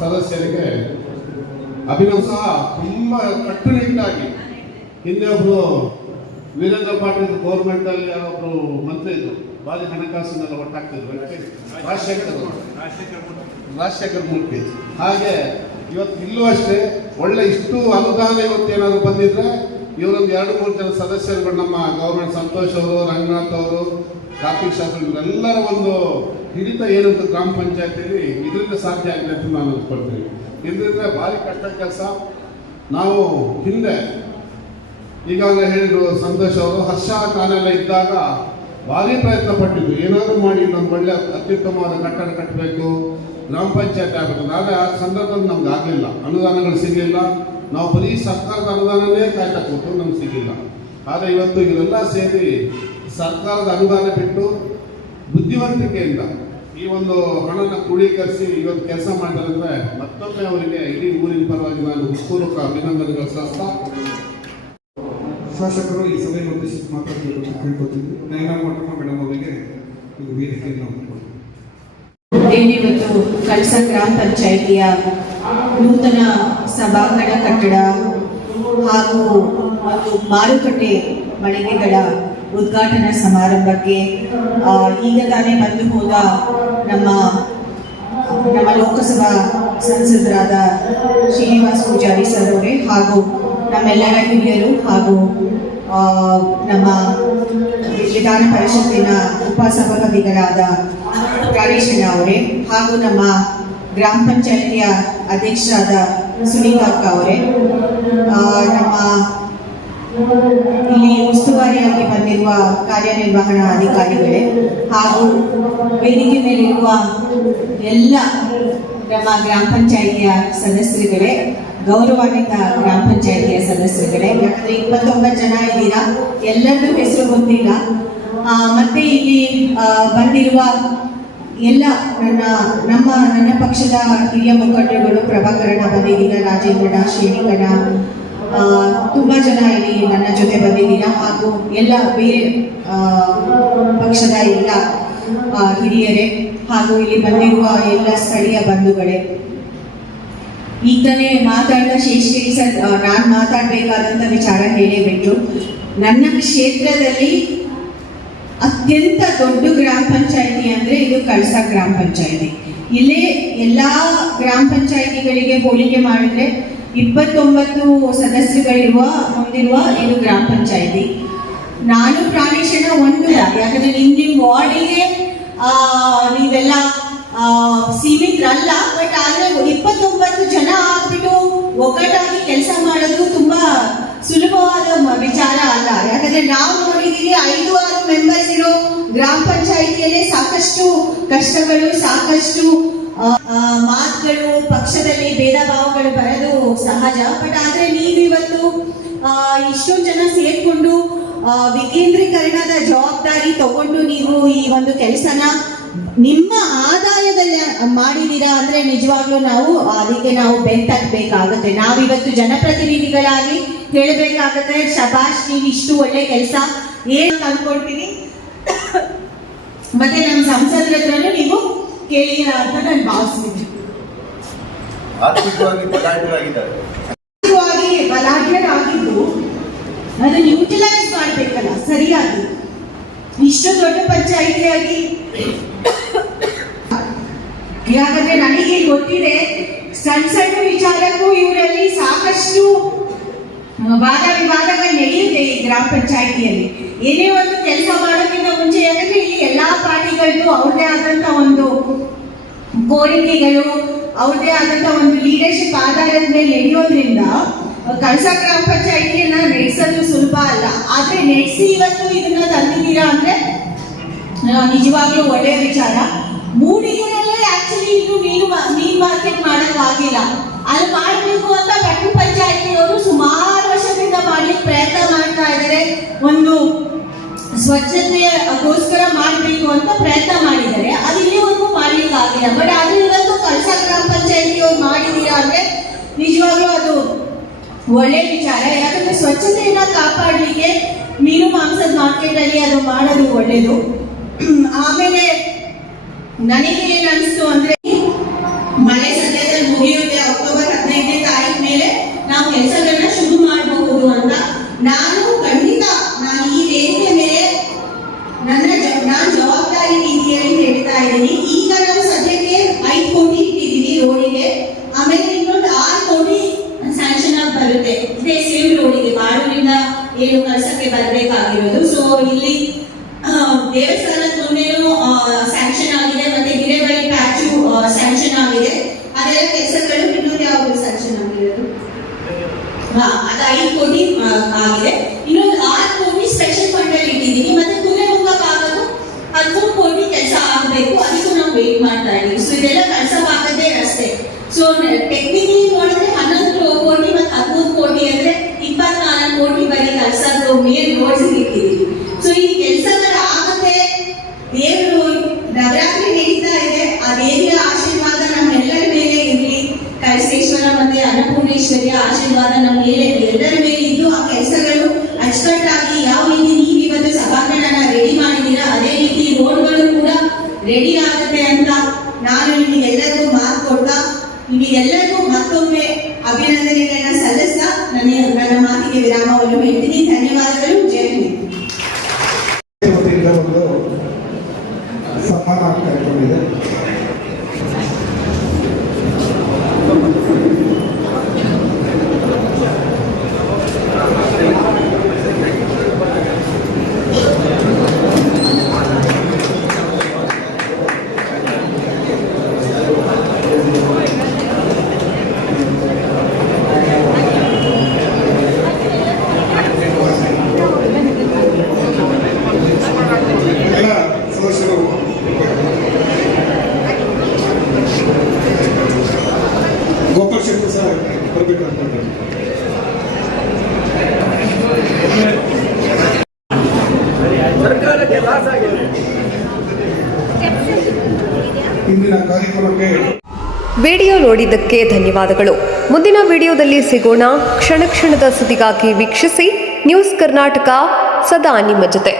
ಸದಸ್ಯರಿಗೆ ಅಭಿನಂದನೆ. ತುಂಬ ಕಟ್ಟುನಿಟ್ಟಾಗಿ ಹಿಂದೆ ಒಬ್ಬರು ವೀರೇಂದ್ರ ಪಾಟೀಲ್ ಗೌರ್ಮೆಂಟಲ್ಲಿ ಯಾರೊಬ್ಬರು ಮಂತ್ರಿ ಇದ್ರು, ಭಾರಿ ಹಣಕಾಸಿನೆಲ್ಲ ಒಟ್ಟಾಗ್ತಿದ್ರು, ರಾಜಶೇಖರ್ ಮೂರ್ತಿ. ಹಾಗೆ ಇವತ್ತು ಇಲ್ಲೂ ಅಷ್ಟೇ ಒಳ್ಳೆ ಇಷ್ಟು ಅನುದಾನ ಇವತ್ತೇನಾದ್ರು ಬಂದಿದ್ರೆ ಇವರೊಂದು 2-3 ಜನ ಸದಸ್ಯರುಗಳು, ನಮ್ಮ ಗೌರ್ಮೆಂಟ್ ಸಂತೋಷ್ ಅವರು, ರಂಗನಾಥ್ ಅವರು, ಕಾರ್ತಿಕ್ ಶಾಸ್ತ್ರಿ, ಇವರೆಲ್ಲರ ಒಂದು ಹಿಡಿತ ಏನಂತ ಗ್ರಾಮ ಪಂಚಾಯತಿಯಲ್ಲಿ ಇದರಿಂದ ಸಾಧ್ಯ ಆಗಿದೆ ಅಂತ ನಾನು ಅಂದ್ಕೊಳ್ತೀನಿ. ಇಲ್ಲದಿದ್ರೆ ಭಾರಿ ಕಷ್ಟ ಕೆಲಸ. ನಾವು ಹಿಂದೆ ಈಗಾಗಲೇ ಹೇಳಿದ್ರು ಸಂತೋಷ್ ಅವರು, ಹರ್ಷ ಕಾಲೆಲ್ಲ ಇದ್ದಾಗ ಭಾರಿ ಪ್ರಯತ್ನ ಪಟ್ಟಿದ್ದು, ಏನಾದರೂ ಮಾಡಿ ನಮ್ಮ ಒಳ್ಳೆ ಅತ್ಯುತ್ತಮವಾದ ಕಟ್ಟಡ ಕಟ್ಟಬೇಕು, ಗ್ರಾಮ ಪಂಚಾಯತ್ ಆಗಬೇಕು. ಆದರೆ ಆ ಸಂದರ್ಭದಲ್ಲಿ ನಮ್ಗೆ ಆಗಲಿಲ್ಲ, ಅನುದಾನಗಳು ಸಿಗಲಿಲ್ಲ. ನಾವು ಬರೀ ಸರ್ಕಾರದ ಅನುದಾನನೇ ಕಾಯ್ತಾ ಕೂತು ನಮ್ಗೆ ಸಿಗಲಿಲ್ಲ. ಆದರೆ ಇವತ್ತು ಇವರೆಲ್ಲ ಸೇರಿ ಸರ್ಕಾರದ ಅನುದಾನ ಬಿಟ್ಟು ಬುದ್ಧಿವಂತಿಕೆಯಿಂದ ಈ ಒಂದು ಹಣನ ಕ್ರೋಢೀಕರಿಸಿ ಇವತ್ತು ಕೆಲಸ ಮಾಡಿದ್ರೆ ಮತ್ತೊಮ್ಮೆ ಅವರಿಗೆ ಇಡೀ ಊರಿನ ಪರವಾಗಿ ನಾನು ಹೃತ್ಪೂರ್ವಕ ಅಭಿನಂದನೆಗಳು ಸಲ್ಲಿಸ್ತಾ, ಶಾಸಕರು ಈ ಸಭೆಯನ್ನು ಉದ್ದೇಶಿಸಿ ಮಾತಾಡಬೇಕು ಅಂತ ಕೇಳ್ಕೊತೀನಿ. ನೈನಾ ಮೊಟ್ಟಮ್ಮ ಮೇಡಮ್ ಅವರಿಗೆ ಇದು ವೇದಿಕೆಯನ್ನು ಏನಿವತ್ತು ಕಳಸ ಗ್ರಾಮ ಪಂಚಾಯಿತಿಯ ನೂತನ ಸಭಾಂಗಣ ಕಟ್ಟಡ ಹಾಗೂ ಒಂದು ಮಾರುಕಟ್ಟೆ ಮಳಿಗೆಗಳ ಉದ್ಘಾಟನಾ ಸಮಾರಂಭಕ್ಕೆ ಈಗ ತಾನೇ ಬಂದು ಹೋದ ನಮ್ಮ ಲೋಕಸಭಾ ಸಂಸದರಾದ ಶ್ರೀನಿವಾಸ ಪೂಜಾರಿ ಸರ್ ಅವರೇ ಹಾಗೂ ನಮ್ಮೆಲ್ಲರ ಹಿರಿಯರು ಹಾಗೂ ನಮ್ಮ ವಿಧಾನ ಪರಿಷತ್ತಿನ ಉಪಸಭಾಪತಿಗಳಾದ ಪ್ರಾಣೇಶಣ್ಣ ಅವರೇ ಹಾಗೂ ನಮ್ಮ ಗ್ರಾಮ ಪಂಚಾಯಿತಿಯ ಅಧ್ಯಕ್ಷರಾದ ಸುನೀತಾ ಅಕ್ಕ ಅವರೇ, ನಮ್ಮ ಇಲ್ಲಿ ಉಸ್ತುವಾರಿಯಾಗಿ ಬಂದಿರುವ ಕಾರ್ಯನಿರ್ವಹಣಾ ಅಧಿಕಾರಿಗಳೇ ಹಾಗೂ ವೇದಿಕೆ ಮೇಲಿರುವ ಎಲ್ಲ ನಮ್ಮ ಗ್ರಾಮ ಪಂಚಾಯಿತಿಯ ಸದಸ್ಯರುಗಳೇ, ಗೌರವಾನ್ವಿತ ಗ್ರಾಮ ಪಂಚಾಯಿತಿಯ ಸದಸ್ಯರುಗಳೇ, ಯಾಕಂದ್ರೆ 29 ಜನ ಇದ್ದೀರಾ, ಎಲ್ಲರದ್ದು ಹೆಸರು ಗೊತ್ತಿಲ್ಲ. ಮತ್ತೆ ಇಲ್ಲಿ ಬಂದಿರುವ ಎಲ್ಲ ನನ್ನ ಪಕ್ಷದ ಹಿರಿಯ ಮುಖಂಡರುಗಳು, ಪ್ರಭಾಕರಣ ಬಂದಿದ್ದೀರಾ, ರಾಜೇಂದ್ರನ, ಶ್ರೇಣಿಕನ, ತುಂಬಾ ಜನ ಇಲ್ಲಿ ನನ್ನ ಜೊತೆ ಬಂದಿದ್ದೀರಾ ಹಾಗೂ ಎಲ್ಲ ಬೇರೆ ಪಕ್ಷದ ಎಲ್ಲ ಹಿರಿಯರೇ ಹಾಗೂ ಇಲ್ಲಿ ಬಂದಿರುವ ಎಲ್ಲ ಸ್ಥಳೀಯ ಬಂಧುಗಳೇ, ಈಗ ತಾನೇ ಮಾತಾಡಿದ ಶೇಷಗಿರಿ ಸರ್ ನಾನು ಮಾತಾಡಬೇಕಾದಂಥ ವಿಚಾರ ಹೇಳೇ ಬಿಟ್ರು. ನನ್ನ ಕ್ಷೇತ್ರದಲ್ಲಿ ಅತ್ಯಂತ ದೊಡ್ಡ ಗ್ರಾಮ ಪಂಚಾಯಿತಿ ಅಂದರೆ ಇದು ಕಳಸ ಗ್ರಾಮ ಪಂಚಾಯಿತಿ. ಇಲ್ಲೇ ಎಲ್ಲ ಗ್ರಾಮ ಪಂಚಾಯಿತಿಗಳಿಗೆ ಹೋಲಿಕೆ ಮಾಡಿದ್ರೆ 29 ಸದಸ್ಯರುಗಳಿರುವ ಹೊಂದಿರುವ ಇದು ಗ್ರಾಮ ಪಂಚಾಯಿತಿ. ನಾನು ಪ್ರಾಣೇಶನ ಒಂದಿಲ್ಲ, ಯಾಕಂದ್ರೆ ನಿಮ್ಮ ವಾರ್ಡಿಗೆ ನೀವೆಲ್ಲ ಸೀಮಿತರಲ್ಲ. ಬಟ್ ಆದ್ರೆ 29 ಜನ ಆಗ್ಬಿಟ್ಟು ಒಗ್ಗಟ್ಟಾಗಿ ಕೆಲಸ ಮಾಡೋದು ತುಂಬಾ ಸುಲಭವಾದ ವಿಚಾರ ಅಲ್ಲ. ಯಾಕಂದ್ರೆ ನಾವು ನೋಡಿದೀವಿ 5-6 ಮೆಂಬರ್ಸ್ ಇರೋ ಗ್ರಾಮ ಪಂಚಾಯಿತಿಯಲ್ಲೇ ಸಾಕಷ್ಟು ಕಷ್ಟಗಳು, ಸಾಕಷ್ಟು ಮಾತುಗಳು, ಪಕ್ಷದಲ್ಲಿ ಭೇದ ಭಾವಗಳು ಬರೋದು ಸಹಜ. ಬಟ್ ಆದ್ರೆ ನೀವು ಇವತ್ತು ಇಷ್ಟೊಂದು ಜನ ಸೇರ್ಕೊಂಡು ವಿಕೇಂದ್ರೀಕರಣದ ಜವಾಬ್ದಾರಿ ತಗೊಂಡು ನೀವು ಈ ಒಂದು ಕೆಲಸನ ನಿಮ್ಮ ಆದಾಯದಲ್ಲಿ ಮಾಡಿದೀರಾ ಅಂದ್ರೆ ನಿಜವಾಗ್ಲೂ ನಾವು ಅದಕ್ಕೆ ನಾವು ಬೆಂತಕ್ಬೇಕಾಗುತ್ತೆ. ನಾವಿವತ್ತು ಜನಪ್ರತಿನಿಧಿಗಳಾಗಿ ಹೇಳಬೇಕಾಗುತ್ತೆ, ಶಬಾಷ್, ನೀವು ಇಷ್ಟು ಒಳ್ಳೆ ಕೆಲಸ ಏನು ಅನ್ಕೊಳ್ತೀನಿ. ಮತ್ತೆ ನಮ್ಮ ಸಂಸದರ ಹತ್ರನೂ ನೀವು ಕೇಳಿ ಅಂತ ನಾನು ಭಾವಿಸ್ತೀನಿ. ಆರ್ಥಿಕವಾಗಿ ಬಲಾಢ್ಯರಾಗಿದ್ದು ಅದನ್ನು ಯುಟಿಲೈಸ್ ಮಾಡಬೇಕಲ್ಲ ಸರಿಯಾಗಿ. ಇಷ್ಟು ದೊಡ್ಡ ಪಂಚಾಯಿತಿಯಾಗಿ, ಯಾಕಂದ್ರೆ ನನಗೆ ಗೊತ್ತಿದೆ ಸಣ್ಣ ಸಣ್ಣ ವಿಚಾರಕ್ಕೂ ಇವರಲ್ಲಿ ಸಾಕಷ್ಟು ವಾದ ವಿವಾದಗಳು ನಡೆಯುತ್ತೆ ಈ ಗ್ರಾಮ ಪಂಚಾಯಿತಿಯಲ್ಲಿ. ಏನೇ ಒಂದು ಕೆಲಸ ಮಾಡೋಕ್ಕಿಂತ ಮುಂಚೆ, ಯಾಕಂದ್ರೆ ಇಲ್ಲಿ ಎಲ್ಲಾ ಪಾರ್ಟಿಗಳದ್ದು ಅವ್ರದೇ ಆದಂತ ಒಂದು ಕೋರಿಕೆಗಳು, ಅವ್ರದೇ ಆದಂತ ಒಂದು ಲೀಡರ್ಶಿಪ್ ಆಧಾರದ ಮೇಲೆ ನಡೆಯೋದ್ರಿಂದ ಕಳಸ ಗ್ರಾಮ ಪಂಚಾಯಿತಿಯನ್ನ ನಡೆಸೋದು ಸುಲಭ ಅಲ್ಲ. ಆದ್ರೆ ನಡೆಸಿ ಇವತ್ತು ಇದನ್ನ ತಂದಿದ್ದೀರಾ ಅಂದ್ರೆ ನಿಜವಾಗ್ಲೂ ಒಳ್ಳೆಯ ವಿಚಾರ. ಮೂಡಿಗೆರೆಯಲ್ಲೇ ಆಕ್ಚುಲಿ ಇನ್ನು ಮೀನ್ ಮಾರ್ಕೆಟ್ ಮಾಡಕ್ ಆಗಿಲ್ಲ. ಅಲ್ಲಿ ಮಾಡಬೇಕು ಅಂತ ಪಟ್ಟಣ ಪಂಚಾಯಿತಿಯವರು ಸುಮಾರು ವರ್ಷದಿಂದ ಮಾಡ್ಲಿಕ್ಕೆ ಪ್ರಯತ್ನ ಮಾಡ್ತಾ ಇದ್ದಾರೆ. ಒಂದು ಸ್ವಚ್ಛತೆಗೋಸ್ಕರ ಮಾಡಬೇಕು ಅಂತ ಪ್ರಯತ್ನ ಮಾಡಿದ್ದಾರೆ. ಅದು ಇಲ್ಲಿವರೆಗೂ ಮಾಡ್ಲಿಕ್ಕೆ ಆಗಿಲ್ಲ. ಬಟ್ ಆದ್ರೆ ಇವತ್ತು ಕಳಸ ಗ್ರಾಮ ಪಂಚಾಯಿತಿಯವ್ರು ಮಾಡಿದ್ದೀರಾ ಅಂದ್ರೆ ನಿಜವಾಗ್ಲೂ ಅದು ಒಳ್ಳೆ ವಿಚಾರ. ಯಾಕಂದ್ರೆ ಸ್ವಚ್ಛತೆಯನ್ನ ಕಾಪಾಡಲಿಕ್ಕೆ ಮೀನು ಮಾಂಸದ ಮಾರ್ಕೆಟ್ ಅಲ್ಲಿ ಅದು ಮಾಡೋದು ಒಳ್ಳೇದು. ಆಮೇಲೆ ನನಗೆ ಏನ್ ಅನಿಸ್ತು ಅಂದ್ರೆ ಮಳೆ ಸದ್ಯದಲ್ಲಿ ಮುಗಿಯುತ್ತೆ, ಅಕ್ಟೋಬರ್ 15ನೇ ತಾರೀಕು ಮೇಲೆ ನಾವು ಕೆಲಸಗಳನ್ನ ಶುರು ಮಾಡಬಹುದು ಅಂತ ನಾನು ಖಂಡಿತ ಈ ವೇದಿಕೆ ಮೇಲೆ ನಾನು ಜವಾಬ್ದಾರಿ ರೀತಿಯಲ್ಲಿ ಹೇಳ್ತಾ ಇದ್ದೀನಿ. ಈಗ ನಾವು ಸದ್ಯಕ್ಕೆ 5 ಕೋಟಿ ಇಟ್ಟಿದ್ದೀವಿ ರೋಡಿಗೆ. ಆಮೇಲೆ ಇನ್ನೊಂದು 6 ಕೋಟಿ ಸ್ಯಾಂಕ್ಷನ್ ಆಗಿ ಬರುತ್ತೆ. ಇದೇ ಸೇಮ್ ರೋಡಿಗೆ ಬಾಳೂರಿಂದ ಏನು ಕಳಸಕ್ಕೆ ಬರಬೇಕಾಗಿರೋದು. ಸೊ ಇಲ್ಲಿ ದೇವಸ್ಥಾನದ ಮುಂದೆನೂ ಸ್ಯಾಂಕ್ಷನ್ ಆಗಿದೆ, ಮತ್ತೆ ಹಿರೇಬಳಿ ಪ್ಯಾಚು ಸ್ಯಾಂಕ್ಷನ್ ಆಗಿದೆ. ಅದೆಲ್ಲ ಕೆಲಸಗಳು ಇನ್ನೊಂದು ಯಾವುದು ಸ್ಯಾಂಕ್ಷನ್ ಆಗಿರೋದು ಅದು 5 ಕೋಟಿ ಆಗಿದೆ. ಇನ್ನೊಂದು 6 ಕೋಟಿ ಸ್ಪೆಷಲ್ ಫಂಡ್ ಅಲ್ಲಿ ಇಟ್ಟಿದ್ದೀನಿ. ಮತ್ತೆ ಕುದುರೆಮುಖಕ್ಕಾಗೋದು 13 ಕೋಟಿ ಕೆಲಸ ಆಗಬೇಕು. ಅದಕ್ಕೂ ನಾವು ವೇಟ್ ಮಾಡ್ತಾ ಇದ್ದೀವಿ. ಸೊ ಇದೆಲ್ಲ ಕೆಲಸ ಆಗದೆ ರಸ್ತೆ. ಸೊ ಟೆಕ್ನಿಕಲಿ ನೋಡಿದ್ರೆ 11 ಕೋಟಿ ಮತ್ತೆ 13 ಕೋಟಿ ಅಂದ್ರೆ 24 ಕೋಟಿ ಬರೀ ಕೆಲಸದ್ದು ಮೇನ್ ರೋಡ್ಸ್ ಇಟ್ಟಿದ್ದೀವಿ. ಸೊ ಈ ಕೆಲಸಗಳು ಆಗುತ್ತೆ. ದೇವರು ನವರಾತ್ರಿ ನಡೀತಾ ಇದೆ. ಆ ದೇವಿಯ ಆಶೀರ್ವಾದ ನಮ್ಮೆಲ್ಲರ ಮೇಲೆ ಇರಲಿ. ಕಳಸೇಶ್ವರ ಮತ್ತೆ ಅನ್ನಪೂರ್ಣೇಶ್ವರಿಯ ಆಶೀರ್ವಾದ ನಮ್ಮ ಮೇಲೆ ಎಲ್ಲರ ಮೇಲೆ ಇದ್ದು ಆ ಕೆಲಸಗಳು ಅಚ್ಚುಕಟ್ಟಾಗಿ ಯಾವ ರೀತಿ ನೀವು ಇವತ್ತು ಸಭಾಂಗಣನ ರೆಡಿ ಮಾಡಿದ್ದೀರಾ ಅದೇ ರೀತಿ ರೋಡ್ಗಳು ಕೂಡ ರೆಡಿ ಆಗುತ್ತೆ ಅಂತ ನಾನು ನಿಮಗೆಲ್ಲರಿಗೂ ಮಾತು ಕೊಡ್ತಾ ನಿಮಗೆಲ್ಲರಿಗೂ ಮತ್ತೊಮ್ಮೆ ಅಭಿನಂದನೆಗಳನ್ನ ಸಲ್ಲಿಸ್ತಾ ನನ್ನ ಮಾತಿಗೆ ವಿರಾಮವನ್ನು ಹೇಳ್ತೀನಿ. ಧನ್ಯವಾದಗಳು. ಜೈ ಹಿಂದ್. ಒಂದು ಸನ್ಮಾನ ಕಾರ್ಯಕ್ರಮ ಇದೆ. ಗೋಪಾಲ್ ಶೆಟ್ಟಿ ಸರ್ ಬರಬೇಕಂತ ಇಂದಿನ ಕಾರ್ಯಕ್ರಮಕ್ಕೆ ವಿಡಿಯೋ ನೋಡಿದ್ದಕ್ಕೆ ಧನ್ಯವಾದಗಳು. ಮುಂದಿನ ವಿಡಿಯೋದಲ್ಲಿ ಸಿಗೋಣ. ಕ್ಷಣ ಕ್ಷಣದ ಸುದ್ದಿಗಾಗಿ ವೀಕ್ಷಿಸಿ ನ್ಯೂಸ್ ಕರ್ನಾಟಕ, ಸದಾ ನಿಮ್ಮ ಜೊತೆ.